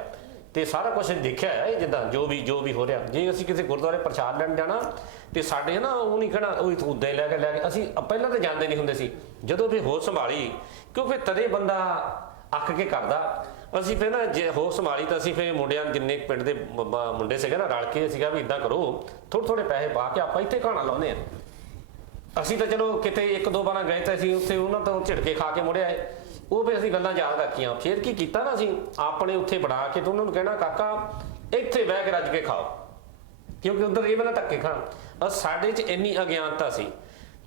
ਤੇ ਸਾਰਾ ਕੁਝ ਦੇਖਿਆ ਹੈ। ਜਿੱਦਾਂ ਜੋ ਵੀ ਹੋ ਰਿਹਾ, ਜੇ ਅਸੀਂ ਕਿਸੇ ਗੁਰਦੁਆਰੇ ਪ੍ਰਸ਼ਾਦ ਲੈਣ ਜਾਣਾ ਤੇ ਸਾਡੇ ਨਾ ਉਹ ਨਹੀਂ ਕਹਿਣਾ ਉਹ ਉੱਦਾਂ ਹੀ ਲੈ ਕੇ ਅਸੀਂ ਪਹਿਲਾਂ ਤਾਂ ਜਾਂਦੇ ਨਹੀਂ ਹੁੰਦੇ ਸੀ। ਜਦੋਂ ਵੀ ਹੋਸ਼ ਸੰਭਾਲੀ, ਕਿਉਂਕਿ ਤਦੇ ਬੰਦਾ ਅੱਕ ਕੇ ਕਰਦਾ। ਅਸੀਂ ਫਿਰ ਨਾ ਜੇ ਹੋਸ਼ ਸੰਭਾਲੀ ਤਾਂ ਅਸੀਂ ਫਿਰ ਮੁੰਡਿਆਂ ਜਿੰਨੇ ਪਿੰਡ ਦੇ ਮੁੰਡੇ ਸੀਗੇ ਨਾ ਰਲ ਕੇ, ਸੀਗਾ ਵੀ ਇਦਾਂ ਕਰੋ ਥੋੜੇ ਪੈਸੇ ਪਾ ਕੇ ਆਪਾਂ ਇੱਥੇ ਖਾਣਾ ਲਾਉਂਦੇ ਆ। ਅਸੀਂ ਤਾਂ ਚਲੋ ਕਿਤੇ ਇੱਕ ਦੋ ਵਾਰਾਂ ਗਏ ਤਾਂ ਅਸੀਂ ਉੱਥੇ ਉਹਨਾਂ ਤੋਂ ਝਿੜਕੇ ਖਾ ਕੇ ਮੁੜਿਆ ਆਏ। ਉਹ ਫਿਰ ਅਸੀਂ ਗੱਲਾਂ ਯਾਦ ਰੱਖੀਆਂ। ਫਿਰ ਕੀ ਕੀਤਾ ਨਾ, ਅਸੀਂ ਆਪਣੇ ਉੱਥੇ ਬਣਾ ਕੇ ਤੇ ਉਹਨਾਂ ਨੂੰ ਕਹਿਣਾ ਕਾਕਾ ਇੱਥੇ ਬਹਿ ਕੇ ਰੱਜ ਕੇ ਖਾਓ। ਕਿਉਂਕਿ ਉਧਰ ਇਹ ਵਾਲਾ ਧੱਕੇ ਖਾਣ ਸਾਡੇ 'ਚ ਇੰਨੀ ਅਗਿਆਨਤਾ ਸੀ,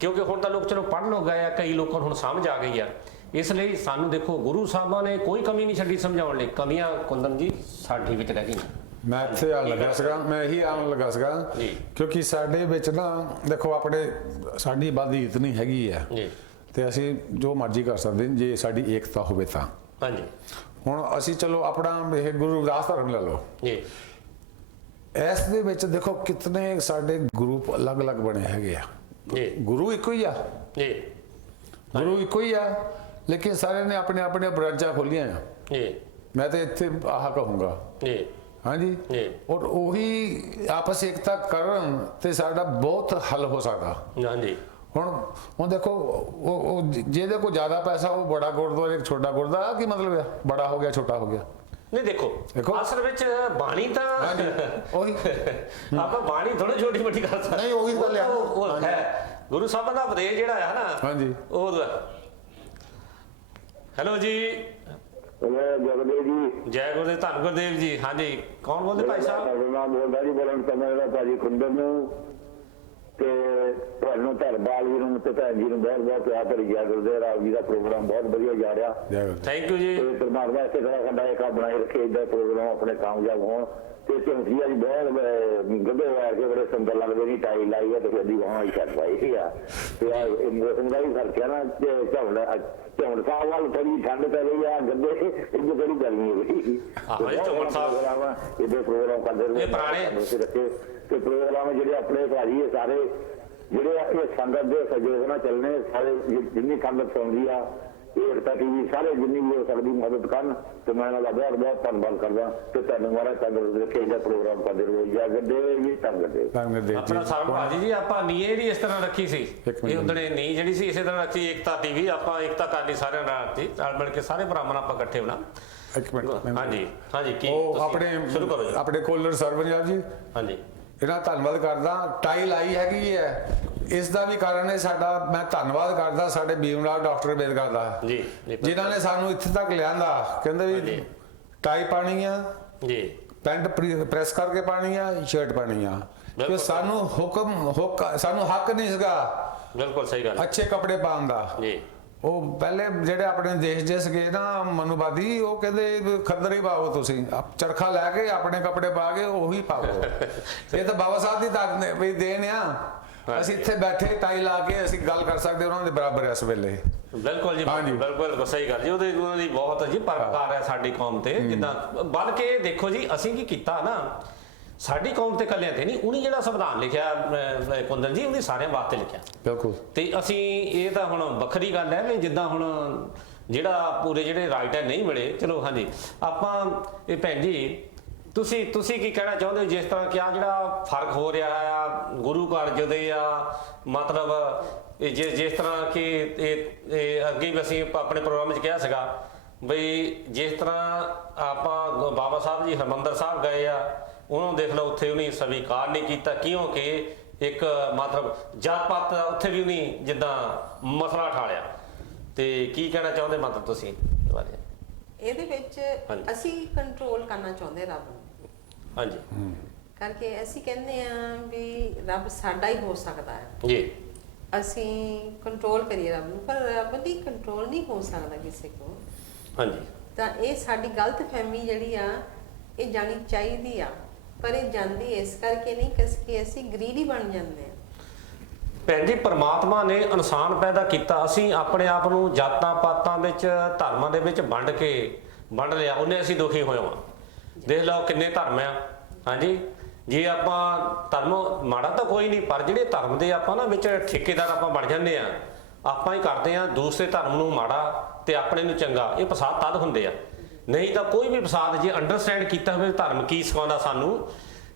ਕਿਉਂਕਿ ਹੁਣ ਤਾਂ ਲੋਕ ਚਲੋ ਪੜ੍ਹ ਲੋ ਗਏ ਆ, ਕਈ ਲੋਕਾਂ ਨੂੰ ਹੁਣ ਸਮਝ ਆ ਗਈ ਆ। ਇਸ ਲਈ ਸਾਨੂੰ ਦੇਖੋ ਗੁਰੂ ਸਾਹਿਬਾਂ ਨੇ ਕੋਈ ਕਮੀ ਨਹੀਂ ਛੱਡੀ ਸਮਝਾਉਣ ਲਈ। ਕਮੀਆਂ ਕੁੰਦਨ ਜੀ ਸਾਡੀ ਵਿੱਚ ਰਹਿ ਗਈਆਂ। ਮੈਂ ਇੱਥੇ ਆਉਣ ਲੱਗਾ ਸੀਗਾ, ਮੈਂ ਇਹੀ ਆਉਣ ਲੱਗਾ ਸੀਗਾ ਕਿਉਂਕਿ ਸਾਡੇ ਵਿੱਚ ਨਾ ਦੇਖੋ ਆਪਣੇ ਸਾਡੀ ਆਬਾਦੀ ਇਤਨੀ ਹੈਗੀ ਆ ਤੇ ਅਸੀਂ ਜੋ ਮਰਜ਼ੀ ਕਰ ਸਕਦੇ ਜੇ ਸਾਡੀ ਏਕਤਾ ਹੋਵੇ ਤਾਂ। ਹਾਂਜੀ ਹੁਣ ਅਸੀਂ ਚਲੋ ਆਪਣਾ ਇਹ ਗੁਰੂ ਰਵਿਦਾਸ ਧਰਮ ਲੈ ਲਓ ਜੀ, ਇਸ ਦੇ ਵਿੱਚ ਦੇਖੋ ਕਿਤਨੇ ਸਾਡੇ ਗਰੁੱਪ ਅਲੱਗ-ਅਲੱਗ ਬਣੇ ਹੈਗੇ ਆ ਜੀ ਗੁਰੂ ਇੱਕੋ ਹੀ ਆ ਜੀ, ਗੁਰੂ ਇੱਕੋ ਹੀ ਆ ਲੇਕਿਨ ਸਾਰਿਆਂ ਨੇ ਆਪਣੇ ਆਪਣੇ ਬ੍ਰਾਂਚਾਂ ਖੋਲੀਆਂ ਆ। ਜੀ ਮੈਂ ਤੇ ਇੱਥੇ ਆਹ ਕਹੂੰਗਾ ਜੀ ਹਾਂਜੀ, ਔਰ ਉਹੀ ਆਪਸ ਏਕਤਾ ਕਰਨ ਤੇ ਸਾਡਾ ਬਹੁਤ ਹੱਲ ਹੋ ਸਕਦਾ। ਹਾਂਜੀ ਹੁਣ ਦੇਖੋ ਉਹ ਜਿਹਦੇ ਕੋਲ ਜ਼ਿਆਦਾ ਪੈਸਾ ਉਹ ਬੜਾ ਗੁਰਦੁਆਰਾ, ਇੱਕ ਛੋਟਾ ਗੁਰਦੁਆਰਾ, ਕੀ ਮਤਲਬ ਆ ਬੜਾ ਹੋ ਗਿਆ ਛੋਟਾ ਹੋ ਗਿਆ? ਨਹੀਂ ਦੇਖੋ ਅਸਲ ਵਿੱਚ ਬਾਣੀ ਤਾਂ ਉਹੀ ਆਪਾਂ ਬਾਣੀ ਥੋੜੀ ਛੋਟੀ ਵੱਡੀ ਕਰ ਸਕਦੇ ਨਹੀਂ, ਉਹੀ ਗੱਲ ਆ। ਉਹ ਹੈ ਗੁਰੂ ਸਾਹਿਬਾਂ ਦਾ ਉਪਦੇਸ਼ ਜਿਹੜਾ ਆ ਨਾ। ਹਾਂਜੀ ਉਹ ਹੈਲੋ ਜੀ, ਜਗਦੇਵ ਜੀ, ਜੈ ਗੁਰਦੇਵ, ਧੰਨ ਗੁਰਦੇਵ ਜੀ। ਹਾਂਜੀ ਕੌਣ ਬੋਲਦੇ ਭਾਈ ਸਾਹਿਬ? ਨਾਮ ਬੋਲਦਾ ਜੀ, ਬੋਲਣ ਸਮਝਦਾ ਭਾਜੀ ਕੁੰਦਨ ਨੂੰ ਤੇ ਤੁਹਾਨੂੰ ਧਰਬਾਲ ਜੀ ਨੂੰ ਤੇ ਭੈਣ ਜੀ ਨੂੰ ਬਹੁਤ ਬਹੁਤ ਪਿਆਰ ਭਰੀ ਜੈ ਗੁਰਦੇਵ। ਰਾਮ ਜੀ ਦਾ ਪ੍ਰੋਗਰਾਮ ਬਹੁਤ ਵਧੀਆ ਜਾ ਰਿਹਾ। ਥੈਂਕ ਯੂ ਜੀ। ਤੇ ਪਰਮਾਤਮਾ ਇਸੇ ਤਰ੍ਹਾਂ ਸਾਡਾ ਇੱਕ ਬਣਾਈ ਰੱਖੇ, ਇਦਾਂ ਪ੍ਰੋਗਰਾਮ ਆਪਣੇ ਕਾਮਯਾਬ ਹੋਣ। ਤੇ ਝੁੰਸੀਆ ਜੀ ਬਹੁਤ ਗੱਡੇ ਵਾਰ ਕੇ ਬੜੇ ਸੁੰਦਰ ਲੱਗਦੇ ਨੇ, ਟਾਈ ਲਾਈ ਹੈ ਤੇ ਉਹਦੀ ਵਾਹ ਹੀ ਛੱਡ ਪਾਈ ਆ। ਤੇ ਇਹ ਮੌਸਮ ਦਾ ਵੀ ਫਰਕ ਹੈ ਨਾ, ਝੌਂਡ ਸਾਹਿਬ ਵੱਲ ਥੋੜੀ ਠੰਡ ਪੈ ਰਹੀ ਆ, ਗੱਡੇ ਇੱਧਰ ਥੋੜੀ ਗਰਮੀ ਹੋ ਗਈ। ਝੌਂਡ ਸਾਹਿਬ ਇਹਦੇ ਪ੍ਰੋਗਰਾਮ ਕਰਦੇ ਰਹੇ ਪੁਰਾਣੇ ਰੱਖੇ ਤੇ ਪ੍ਰੋਗਰਾਮ ਜਿਹੜੇ ਆਪਣੇ ਭਾਜੀ ਇਹ ਸਾਰੇ ਜਿਹੜੇ ਇਹ ਸੰਗਤ ਦੇ ਸਹਿਯੋਗ ਨਾਲ ਚੱਲਣੇ, ਸਾਰੇ ਜਿੰਨੀ ਸੰਗਤ ਸੁਣਦੀ ਆ ਏਕਤਾ ਟੀਵੀ ਸਾਰੇ ਜਿੰਨੀ ਵੀ ਹੋ ਸਕਦੀ ਮਦਦ ਕਰਨ ਤੇ ਮੈਂ ਇਹਨਾਂ ਦਾ ਬਹੁਤ ਬਹੁਤ ਧੰਨਵਾਦ ਕਰਦਾ ਤੇ ਤੁਹਾਨੂੰ ਮਹਾਰਾਜ ਤੰਦਰੁਸਤ ਰੱਖੇ। ਇਹਦਾ ਪ੍ਰੋਗਰਾਮ ਕਰਦੇ ਰਹੋ। ਜਗਤ ਦੇ ਵੀ ਧੰਨਵਾਦ ਦੇ ਆਪਣਾ ਸਰਬ ਭਾਜੀ ਜੀ, ਆਪਾਂ ਨੀਂਹ ਦੀ ਇਸ ਤਰ੍ਹਾਂ ਰੱਖੀ ਸੀ, ਇਹ ਉਦਣੇ ਨੀਂਹ ਜਿਹੜੀ ਸੀ ਇਸੇ ਤਰ੍ਹਾਂ ਰੱਖੀ। ਏਕਤਾ ਟੀਵੀ ਆਪਾਂ ਏਕਤਾ ਕਰਨੀ ਸਾਰਿਆਂ ਨਾਲ ਜੀ, ਨਾਲ ਮਿਲ ਕੇ ਸਾਰੇ ਭਰਾਵਾਂ ਆਪਾਂ ਇਕੱਠੇ ਹੋਣਾ। ਇੱਕ ਮਿੰਟ ਹਾਂਜੀ ਹਾਂਜੀ, ਕੀ ਉਹ ਆਪਣੇ ਸ਼ੁਰੂ ਕਰੋ ਜੀ। ਆਪਣੇ ਕੋਲਰ ਸਰਵਨ ਜੀ, ਹਾਂਜੀ ਇਹਨਾਂ ਧੰਨਵਾਦ ਕਰਦਾ। ਟਾਈ ਲਾਈ ਹੈਗੀ ਹੈ, ਇਸ ਦਾ ਵੀ ਕਾਰਨ ਹੈ ਸਾਡਾ। ਮੈਂ ਧੰਨਵਾਦ ਕਰਦਾ ਸਾਡੇ ਭੀਮਰਾਵ ਡਾਕਟਰ ਅੰਬੇਦਕਰ ਦਾ ਜੀ, ਜਿਨ੍ਹਾਂ ਨੇ ਸਾਨੂੰ ਇੱਥੇ ਤੱਕ ਲਿਆਂਦਾ। ਕਹਿੰਦੇ ਵੀ ਟਾਈ ਪਾਣੀ ਆ ਜੀ, ਪੈਂਟ ਪ੍ਰੈਸ ਕਰਕੇ ਪਾਣੀ ਆ, ਸ਼ਰਟ ਪਾਣੀ ਆ, ਕਿ ਸਾਨੂੰ ਸਾਨੂੰ ਹੱਕ ਨਹੀਂ ਸੀਗਾ ਬਿਲਕੁਲ ਸਹੀ ਗੱਲ ਅੱਛੇ ਕੱਪੜੇ ਪਾਉਣ ਦਾ ਜੀ। ਉਹ ਪਹਿਲੇ ਜਿਹੜੇ ਆਪਣੇ ਦੇਸ਼ ਦੇ ਸੀਗੇ ਨਾ ਮਨੂਵਾਦੀ, ਉਹ ਕਹਿੰਦੇ ਖੱਦਰ ਹੀ ਪਾਓ, ਤੁਸੀਂ ਚਰਖਾ ਲੈ ਕੇ ਆਪਣੇ ਕੱਪੜੇ ਪਾ ਕੇ ਉਹੀ ਪਾਓ। ਇਹ ਤਾਂ ਬਾਬਾ ਸਾਹਿਬ ਦੀ ਤਾਕਤ ਵੀ ਦੇਣ ਆ। ਅਸੀਂ ਇੱਥੇ ਬੈਠੇ ਟਾਈ ਲਾ ਕੇ ਅਸੀਂ ਗੱਲ ਕਰ ਸਕਦੇ ਉਹਨਾਂ ਦੇ ਬਰਾਬਰ ਇਸ ਵੇਲੇ। ਬਿਲਕੁਲ ਜੀ, ਬਿਲਕੁਲ ਸਹੀ ਗੱਲ ਜੀ। ਉਹਨਾਂ ਦੀ ਬਹੁਤ ਜੀ ਪਰਕਾਰ ਹੈ ਸਾਡੀ ਕੌਮ ਤੇ। ਜਿੱਦਾਂ ਬਲਕਿ ਦੇਖੋ ਜੀ, ਅਸੀਂ ਕੀ ਕੀਤਾ ਨਾ, ਸਾਡੀ ਕੌਮ ਤੇ ਕੱਲਿਆਂ ਤੇ ਨਹੀਂ, ਉਹਨੇ ਜਿਹੜਾ ਸੰਵਿਧਾਨ ਲਿਖਿਆ ਕੁੰਦਨ ਜੀ, ਉਹਨੇ ਸਾਰਿਆਂ ਵਾਸਤੇ ਲਿਖਿਆ। ਬਿਲਕੁਲ। ਤੇ ਅਸੀਂ ਇਹ ਤਾਂ ਹੁਣ ਵੱਖਰੀ ਗੱਲ ਹੈ ਵੀ ਜਿੱਦਾਂ ਹੁਣ ਜਿਹੜਾ ਪੂਰੇ ਜਿਹੜੇ ਰਾਈਟਰ ਨਹੀਂ ਮਿਲੇ, ਚਲੋ ਹਾਂਜੀ ਆਪਾਂ ਇਹ ਭੈਣ ਜੀ ਤੁਸੀਂ ਕੀ ਕਹਿਣਾ ਚਾਹੁੰਦੇ ਹੋ? ਜਿਸ ਤਰ੍ਹਾਂ ਕਿ ਆ ਜਿਹੜਾ ਫਰਕ ਹੋ ਰਿਹਾ ਆ ਗੁਰੂ ਘਰ ਜਦੇ ਆ, ਮਤਲਬ ਜਿਸ ਤਰ੍ਹਾਂ ਕਿ ਇਹ ਅੱਗੇ ਵੀ ਅਸੀਂ ਆਪਣੇ ਪ੍ਰੋਗਰਾਮ 'ਚ ਕਿਹਾ ਸੀਗਾ ਬਈ ਜਿਸ ਤਰ੍ਹਾਂ ਆਪਾਂ ਬਾਬਾ ਸਾਹਿਬ ਜੀ ਹਰਿਮੰਦਰ ਸਾਹਿਬ ਗਏ ਆ, ਉਹਨੂੰ ਦੇਖ ਲਓ ਉੱਥੇ ਉਹਨੇ ਸਵੀਕਾਰ ਨਹੀਂ ਕੀਤਾ, ਕਿਉਂਕਿ ਇੱਕ ਮਤਲਬ ਜਾਤ ਪਾਤ ਉੱਥੇ ਵੀ ਉਹਨੇ ਜਿੱਦਾਂ ਮਸਲਾ ਠਾਲਿਆ। ਤੇ ਕੀ ਕਹਿਣਾ ਚਾਹੁੰਦੇ ਮਤਲਬ ਤੁਸੀਂ ਇਹਦੇ ਵਿੱਚ? ਅਸੀਂ ਕੰਟਰੋਲ ਕਰਨਾ ਚਾਹੁੰਦੇ ਰੱਬ ਨੂੰ। ਹਾਂਜੀ, ਕਰਕੇ ਅਸੀਂ ਕਹਿੰਦੇ ਆ ਵੀ ਰੱਬ ਸਾਡਾ ਹੀ ਹੋ ਸਕਦਾ ਹੈ ਜੀ, ਅਸੀਂ ਕੰਟਰੋਲ ਕਰੀਏ ਰੱਬ ਨੂੰ, ਪਰ ਰੱਬ ਦੀ ਕੰਟਰੋਲ ਨਹੀਂ ਹੋ ਸਕਦਾ ਕਿਸੇ ਕੋਲ। ਹਾਂਜੀ, ਤਾਂ ਇਹ ਸਾਡੀ ਗਲਤ ਫਹਿਮੀ ਜਿਹੜੀ ਆ ਇਹ ਜਾਣੀ ਚਾਹੀਦੀ ਆ, ਪਰ ਇਹ ਜਾਂਦੀ ਇਸ ਕਰਕੇ ਨਹੀਂ ਕਿ ਅਸੀਂ ਗਰੀਡੀ ਬਣ ਜਾਂਦੇ ਆ। ਭੈਣ ਜੀ, ਪਰਮਾਤਮਾ ਨੇ ਇਨਸਾਨ ਪੈਦਾ ਕੀਤਾ, ਅਸੀਂ ਆਪਣੇ ਆਪ ਨੂੰ ਜਾਤਾਂ ਪਾਤਾਂ ਵਿੱਚ ਧਰਮਾਂ ਦੇ ਵਿੱਚ ਵੰਡ ਲਿਆ, ਉਹਨੇ ਅਸੀਂ ਦੁਖੀ ਹੋਏ ਹਾਂ। ਦੇਖ ਲਓ ਕਿੰਨੇ ਧਰਮ ਆ। ਹਾਂਜੀ, ਜੇ ਆਪਾਂ ਧਰਮ ਮਾੜਾ ਤਾਂ ਕੋਈ ਨਹੀਂ, ਪਰ ਜਿਹੜੇ ਧਰਮ ਦੇ ਆਪਾਂ ਨਾ ਵਿੱਚ ਠੇਕੇਦਾਰ ਆਪਾਂ ਬਣ ਜਾਂਦੇ ਆ, ਆਪਾਂ ਹੀ ਕਰਦੇ ਆ ਦੂਸਰੇ ਧਰਮ ਨੂੰ ਮਾੜਾ ਤੇ ਆਪਣੇ ਨੂੰ ਚੰਗਾ। ਇਹ ਫਸਾਦ ਤਦ ਹੁੰਦੇ ਆ, ਨਹੀਂ ਤਾਂ ਕੋਈ ਵੀ ਫਸਾਦ ਜੇ ਅੰਡਰਸਟੈਂਡ ਕੀਤਾ ਹੋਵੇ ਧਰਮ ਕੀ ਸਿਖਾਉਂਦਾ ਸਾਨੂੰ,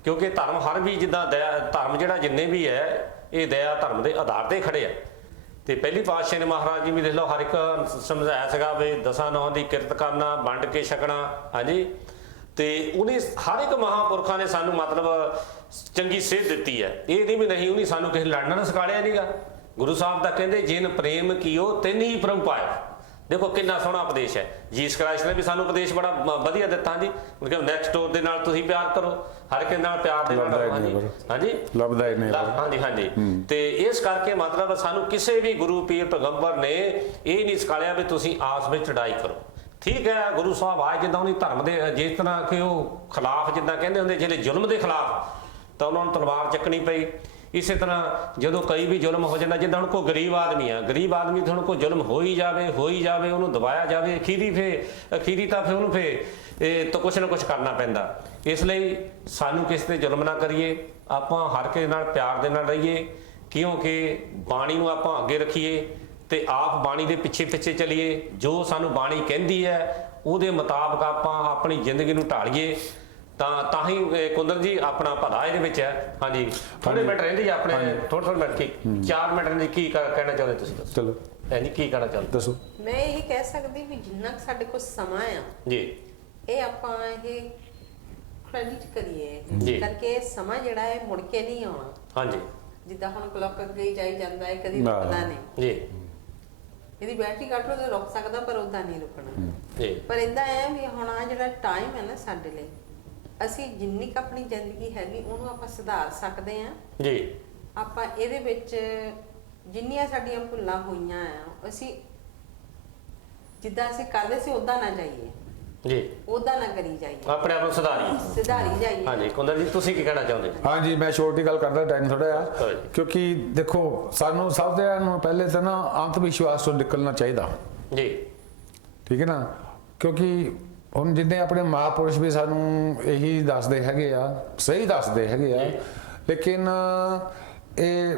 ਕਿਉਂਕਿ ਧਰਮ ਹਰ ਵੀ ਜਿੱਦਾਂ ਧਰਮ ਜਿਹੜਾ ਜਿੰਨੇ ਵੀ ਹੈ ਇਹ ਦਇਆ ਧਰਮ ਦੇ ਆਧਾਰ ਤੇ ਖੜੇ ਆ। ਤੇ ਪਹਿਲੀ ਪਾਤਸ਼ਾਹ ਨੇ ਮਹਾਰਾਜ ਜੀ ਵੀ ਦੇਖ ਲਓ ਹਰ ਇੱਕ ਸਮਝਾਇਆ ਸੀਗਾ ਵੀ ਦਸਾਂ ਨੌਂ ਦੀ ਕਿਰਤ ਕਰਨਾ, ਵੰਡ ਕੇ ਛਕਣਾ। ਹਾਂਜੀ, ਤੇ ਉਹਨੇ ਹਰ ਇੱਕ ਮਹਾਂਪੁਰਖਾਂ ਨੇ ਸਾਨੂੰ ਮਤਲਬ ਚੰਗੀ ਸੇਧ ਦਿੱਤੀ ਹੈ। ਇਹ ਨਹੀਂ ਵੀ ਨਹੀਂ ਉਹਨੇ ਸਾਨੂੰ ਕਿਸੇ ਲੜਨਾ ਸਿਖਾਇਆ ਨਹੀਂਗਾ। ਗੁਰੂ ਸਾਹਿਬ ਤਾਂ ਕਹਿੰਦੇ ਜਿਨ ਪ੍ਰੇਮ ਕੀਓ ਤਿਨ ਹੀ ਪ੍ਰਭੂ ਪਾਇਆ। ਦੇਖੋ ਕਿੰਨਾ ਸੋਹਣਾ ਉਪਦੇਸ਼ ਹੈ। ਜੀਸਸ ਕ੍ਰਾਈਸਟ ਨੇ ਵੀ ਸਾਨੂੰ ਉਪਦੇਸ਼ ਬੜਾ ਵਧੀਆ ਦਿੱਤਾ ਜੀ, ਮਤਲਬ ਨੈਕਸਟ ਡੋਰ ਦੇ ਨਾਲ ਤੁਸੀਂ ਪਿਆਰ ਕਰੋ, ਹਰ ਇੱਕ ਨਾਲ ਪਿਆਰ ਦੇ ਨਾਲ ਰਹੋ। ਹਾਂਜੀ ਹਾਂਜੀ, ਲੱਭਦਾ ਹੀ ਨਹੀਂ। ਹਾਂਜੀ ਹਾਂਜੀ। ਤੇ ਇਸ ਕਰਕੇ ਮਤਲਬ ਸਾਨੂੰ ਕਿਸੇ ਵੀ ਗੁਰੂ ਪੀਰ ਪੈਗੰਬਰ ਨੇ ਇਹ ਨਹੀਂ ਸਿਖਾਇਆ ਵੀ ਤੁਸੀਂ ਆਪਸ ਵਿੱਚ ਲੜਾਈ ਕਰੋ। ਠੀਕ ਹੈ, ਗੁਰੂ ਸਾਹਿਬ ਆਏ ਜਿੱਦਾਂ ਉਹਨੀ ਧਰਮ ਦੇ ਜਿਸ ਤਰ੍ਹਾਂ ਕਿ ਉਹ ਖਿਲਾਫ ਜਿੱਦਾਂ ਕਹਿੰਦੇ ਹੁੰਦੇ ਜਿਹੜੇ ਜ਼ੁਲਮ ਦੇ ਖਿਲਾਫ, ਤਾਂ ਉਹਨਾਂ ਨੂੰ ਤਲਵਾਰ ਚੱਕਣੀ ਪਈ। ਇਸੇ ਤਰ੍ਹਾਂ ਜਦੋਂ ਕਈ ਵੀ ਜ਼ੁਲਮ ਹੋ ਜਾਂਦਾ, ਜਿੱਦਾਂ ਹੁਣ ਕੋਈ ਗਰੀਬ ਆਦਮੀ ਆ, ਗਰੀਬ ਆਦਮੀ ਤੋਂ ਹੁਣ ਕੋਈ ਜ਼ੁਲਮ ਹੋ ਹੀ ਜਾਵੇ ਉਹਨੂੰ ਦਬਾਇਆ ਜਾਵੇ, ਅਖੀਰੀ ਤਾਂ ਫਿਰ ਉਹਨੂੰ ਇਹ ਤਾਂ ਕੁਛ ਨਾ ਕੁਛ ਕਰਨਾ ਪੈਂਦਾ। ਇਸ ਲਈ ਸਾਨੂੰ ਕਿਸੇ ਤੇ ਜ਼ੁਲਮ ਨਾ ਕਰੀਏ, ਆਪਾਂ ਹਰ ਕਿਸੇ ਨਾਲ ਪਿਆਰ ਦੇ ਨਾਲ ਰਹੀਏ, ਕਿਉਂਕਿ ਬਾਣੀ ਨੂੰ ਆਪਾਂ ਅੱਗੇ ਰੱਖੀਏ ਤੇ ਆਪ ਬਾਣੀ ਦੇ ਪਿੱਛੇ ਚੱਲੀਏ। ਜੋ ਸਾਨੂੰ ਬਾਣੀ ਕਹਿੰਦੀ ਹੈ ਉਹਦੇ ਮੁਤਾਬਕ ਆਪਾਂ ਆਪਣੀ ਜ਼ਿੰਦਗੀ ਨੂੰ ਢਾਲੀਏ, ਤਾਂ ਹੀ ਕੁੰਦਨ ਜੀ ਆਪਣਾ ਭਲਾ ਇਹਦੇ ਵਿੱਚ ਹੈ। ਹਾਂਜੀ, ਥੋੜੇ ਮਿੰਟ ਰਹਿੰਦੇ ਆਪਣੇ, ਥੋੜੇ ਮਿੰਟ ਕੀ 4 ਮਿੰਟ ਰਹਿੰਦੇ, ਕੀ ਕਹਿਣਾ ਚਾਹੁੰਦੇ ਤੁਸੀਂ? ਚਲੋ ਜੀ ਕੀ ਕਹਿਣਾ ਚਾਹੁੰਦੇ ਦੱਸੋ। ਮੈਂ ਇਹ ਕਹਿ ਸਕਦੀ ਵੀ ਜਿੰਨਾ ਕੁ ਸਾਡੇ ਕੋਲ ਸਮਾਂ ਆ ਜੀ, ਇਹ ਆਪਾਂ ਇਹ ਕ੍ਰੈਡਿਟ ਕਰੀਏ, ਜੀ। ਕਰਕੇ ਇਹ ਸਮਾਂ ਜਿਹੜਾ ਹੈ ਮੁੜ ਕੇ ਨਹੀਂ ਆਉਣਾ। ਹਾਂਜੀ ਜਿੱਦਾਂ ਹੁਣ ਕਲੌਕ ਅੱਗੇ ਜਾਈ ਜਾਂਦਾ ਹੈ, ਕਦੀ ਰੁਕਦਾ ਨਹੀਂ ਜੀ, ਇਹਦੀ ਬੈਟਰੀ ਕੱਟ ਲੋ ਤਾਂ ਰੁਕ ਸਕਦਾ, ਪਰ ਉਦਾਂ ਨਹੀਂ ਰੁਕਣਾ ਜੀ। ਪਰ ਇਦਾਂ ਹੈ ਵੀ ਹੁਣ ਆ ਜਿਹੜਾ ਟਾਈਮ ਹੈ ਨਾ ਸਾਡੇ ਲਈ, ਅਸੀਂ ਜਿੰਨੀ ਕੁ ਆਪਣੀ ਜ਼ਿੰਦਗੀ ਹੈਗੀ ਉਹਨੂੰ ਆਪਾਂ ਸੁਧਾਰ ਸਕਦੇ ਆ ਜੀ। ਆਪਾਂ ਇਹਦੇ ਵਿੱਚ ਜਿੰਨੀਆਂ ਸਾਡੀਆਂ ਭੁੱਲਾਂ ਹੋਈਆਂ ਆ, ਅਸੀਂ ਜਿੱਦਾਂ ਅਸੀਂ ਕਰਦੇ ਸੀ ਉਦਾਂ ਨਾ ਜਾਈਏ ਜੀ, ਉਦਾਂ ਨਾ ਕਰੀ ਜਾਈਏ, ਆਪਣੇ ਆਪ ਨੂੰ ਸੁਧਾਰੀ ਜਾਈਏ। ਹਾਂਜੀ ਕੁੰਦਨ ਜੀ ਤੁਸੀਂ ਕੀ ਕਹਿਣਾ ਚਾਹੁੰਦੇ? ਹਾਂਜੀ, ਮੈਂ ਛੋਟੀ ਗੱਲ ਕਰਦਾ, ਟਾਈਮ ਥੋੜਾ ਆ, ਕਿਉਂਕਿ ਦੇਖੋ ਸਾਨੂੰ ਸਭ ਨੂੰ ਪਹਿਲੇ ਤਾਂ ਨਾ ਅੰਤ ਵਿਸ਼ਵਾਸ ਤੋਂ ਨਿਕਲਣਾ ਚਾਹੀਦਾ ਜੀ। ਠੀਕ ਹੈ ਨਾ, ਕਿਉਂਕਿ ਹੁਣ ਜਿੰਨੇ ਆਪਣੇ ਮਹਾਂਪੁਰਸ਼ ਵੀ ਸਾਨੂੰ ਇਹੀ ਦੱਸਦੇ ਹੈਗੇ ਆ, ਸਹੀ ਦੱਸਦੇ ਹੈਗੇ ਆ, ਲੇਕਿਨ ਇਹ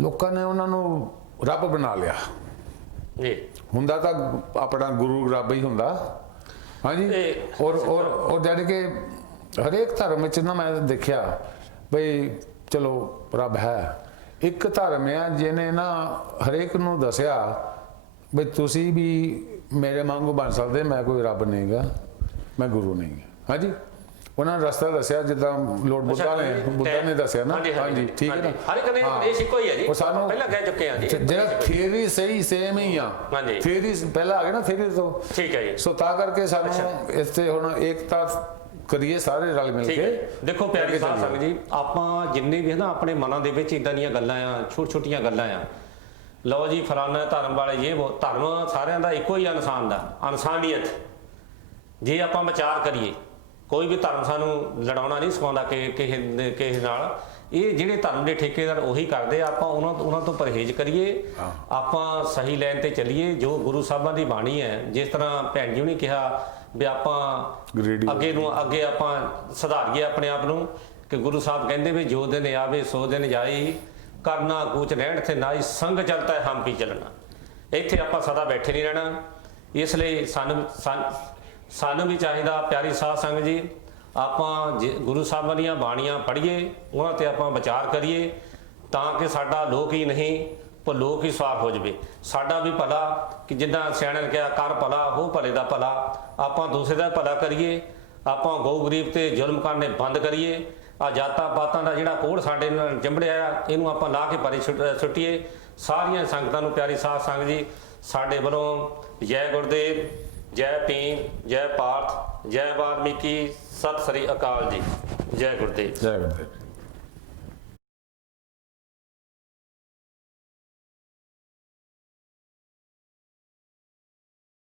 ਲੋਕਾਂ ਨੇ ਉਹਨਾਂ ਨੂੰ ਰੱਬ ਬਣਾ ਲਿਆ। ਜੀ, ਹੁੰਦਾ ਤਾਂ ਆਪਣਾ ਗੁਰੂ ਰੱਬ ਹੀ ਹੁੰਦਾ। ਹਾਂਜੀ, ਔਰ ਜਾਣੀ ਕਿ ਹਰੇਕ ਧਰਮ ਵਿੱਚ ਨਾ ਮੈਂ ਦੇਖਿਆ ਬਈ ਚਲੋ ਰੱਬ ਹੈ, ਇੱਕ ਧਰਮ ਆ ਜਿਹਨੇ ਨਾ ਹਰੇਕ ਨੂੰ ਦੱਸਿਆ ਬਈ ਤੁਸੀਂ ਵੀ ਮੇਰੇ ਵਾਂਗੂ ਬਣ ਸਕਦੇ, ਮੈਂ ਕੋਈ ਰੱਬ ਨਹੀਂ ਗਾ, ਮੈਂ ਗੁਰੂ ਨਹੀਂ ਗਾ। ਹਾਂਜੀ, ਉਹਨਾਂ ਨੇ ਰਸਤਾ ਦੱਸਿਆ ਜਿੱਦਾਂ ਲੋਰਡ ਬੁੱਧਾ ਨੇ ਦੱਸਿਆ ਨਾ। ਹਾਂਜੀ, ਠੀਕ ਹੈ ਨਾ, ਹਰ ਇੱਕ ਦੇ ਉਪਦੇਸ਼ ਇੱਕੋ ਹੀ ਹੈ ਜੀ, ਉਹ ਸਾਨੂੰ ਪਹਿਲਾਂ ਕਹਿ ਚੁੱਕੇ ਆ ਜੀ। ਜਿਹੜਾ ਥਿਊਰੀ ਸਹੀ ਸੇਮ ਹੀ ਆ, ਥਿਊਰੀ ਪਹਿਲਾਂ ਆ ਗਿਆ ਨਾ ਥਿਊਰੀ ਤੋਂ। ਠੀਕ ਹੈ ਜੀ। ਸੋ ਤਾਂ ਕਰਕੇ ਸਾਨੂੰ ਇਸ ਤੇ ਹੁਣ ਏਕਤਾ ਕਰੀਏ ਸਾਰੇ ਰਲ ਮਿਲ ਕੇ। ਦੇਖੋ ਪਿਆਰੀ ਸਾਧ ਸੰਗਤ ਜੀ, ਆਪਾਂ ਜਿੰਨੇ ਵੀ ਹੈ ਨਾ ਆਪਣੇ ਮਨਾਂ ਦੇ ਵਿੱਚ ਇਦਾਂ ਦੀਆਂ ਗੱਲਾਂ ਆ, ਛੋਟੀਆਂ ਗੱਲਾਂ ਆ, ਲਓ ਜੀ ਫਲਾਣਾ ਧਰਮ ਵਾਲੇ ਧਰਮ ਸਾਰਿਆਂ ਦਾ ਇੱਕੋ ਹੀ ਆ, ਇਨਸਾਨ ਦਾ ਇਨਸਾਨੀਅਤ। ਜੇ ਆਪਾਂ ਵਿਚਾਰ ਕਰੀਏ, ਕੋਈ ਵੀ ਧਰਮ ਸਾਨੂੰ ਲੜਾਉਣਾ ਨਹੀਂ ਸਿਖਾਉਂਦਾ ਕਿ ਕਿਸੇ ਨਾਲ। ਇਹ ਜਿਹੜੇ ਧਰਮ ਦੇ ਠੇਕੇਦਾਰ ਉਹੀ ਕਰਦੇ ਆ, ਆਪਾਂ ਉਹਨਾਂ ਤੋਂ ਪਰਹੇਜ਼ ਕਰੀਏ, ਆਪਾਂ ਸਹੀ ਲਾਈਨ ਤੇ ਚੱਲੀਏ। ਜੋ ਗੁਰੂ ਸਾਹਿਬਾਂ ਦੀ ਬਾਣੀ ਹੈ, ਜਿਸ ਤਰ੍ਹਾਂ ਭੈਣ ਜੀ ਨੇ ਕਿਹਾ ਵੀ ਆਪਾਂ ਅੱਗੇ ਆਪਾਂ ਸੁਧਾਰੀਏ ਆਪਣੇ ਆਪ ਨੂੰ, ਕਿ ਗੁਰੂ ਸਾਹਿਬ ਕਹਿੰਦੇ ਵੀ ਜੋ ਦਿਨ ਆਵੇ ਸੋ ਦਿਨ ਜਾਈ, ਕਰਨਾ ਕੂਚ ਰਹਿਣ ਤੇ ਨਾਈ, ਸੰਗ ਚਲਤਾ ਹੈ ਹਮ ਵੀ ਚੱਲਣਾ। ਇੱਥੇ ਆਪਾਂ ਸਦਾ ਬੈਠੇ ਨਹੀਂ ਰਹਿਣਾ। ਇਸ ਲਈ ਸਾਨੂੰ ਵੀ ਚਾਹੀਦਾ ਪਿਆਰੀ ਸਾਧ ਸੰਗਤ ਜੀ, ਆਪਾਂ ਗੁਰੂ ਸਾਹਿਬਾਂ ਦੀਆਂ ਬਾਣੀਆਂ ਪੜ੍ਹੀਏ, ਉਹਨਾਂ ਤੇ ਆਪਾਂ ਵਿਚਾਰ ਕਰੀਏ, ਤਾਂ ਕਿ ਸਾਡਾ ਲੋਕ ਹੀ ਨਹੀਂ ਪਰ ਲੋਕ ਹੀ ਸਵਾਰ ਹੋ ਜਾਵੇ। ਸਾਡਾ ਵੀ ਭਲਾ, ਕਿ ਜਿੱਦਾਂ ਸਿਆਣਿਆਂ ਨੇ ਕਿਹਾ ਕਰ ਭਲਾ ਹੋ ਭਲੇ ਦਾ ਭਲਾ, ਆਪਾਂ ਦੂਸਰੇ ਦਾ ਭਲਾ ਕਰੀਏ, ਆਪਾਂ ਗਊ ਗਰੀਬ ਤੇ ਜ਼ੁਲਮ ਕਰਨੇ ਬੰਦ ਕਰੀਏ। ਆ ਜਾਤਾਂ ਪਾਤਾਂ ਦਾ ਜਿਹੜਾ ਕੋੜ ਸਾਡੇ ਨਾਲ ਚੰਬੜਿਆ ਆ, ਇਹਨੂੰ ਆਪਾਂ ਲਾ ਕੇ ਪਰੇ ਸੁੱਟੀਏ। ਸਾਰੀਆਂ ਸੰਗਤਾਂ ਨੂੰ ਪਿਆਰੀ ਸਾਧ ਸੰਗਤ ਜੀ ਸਾਡੇ ਵੱਲੋਂ ਜੈ ਗੁਰਦੇਵ, ਜੈ ਭੀਮ, ਜੈ ਭਾਰਤ, ਜੈ ਵਾਲਮੀਕੀ, ਸਤਿ ਸ੍ਰੀ ਅਕਾਲ ਜੀ। ਜੈ ਗੁਰਦੇਵ। ਜੈ ਗੁਰਦੇਵ।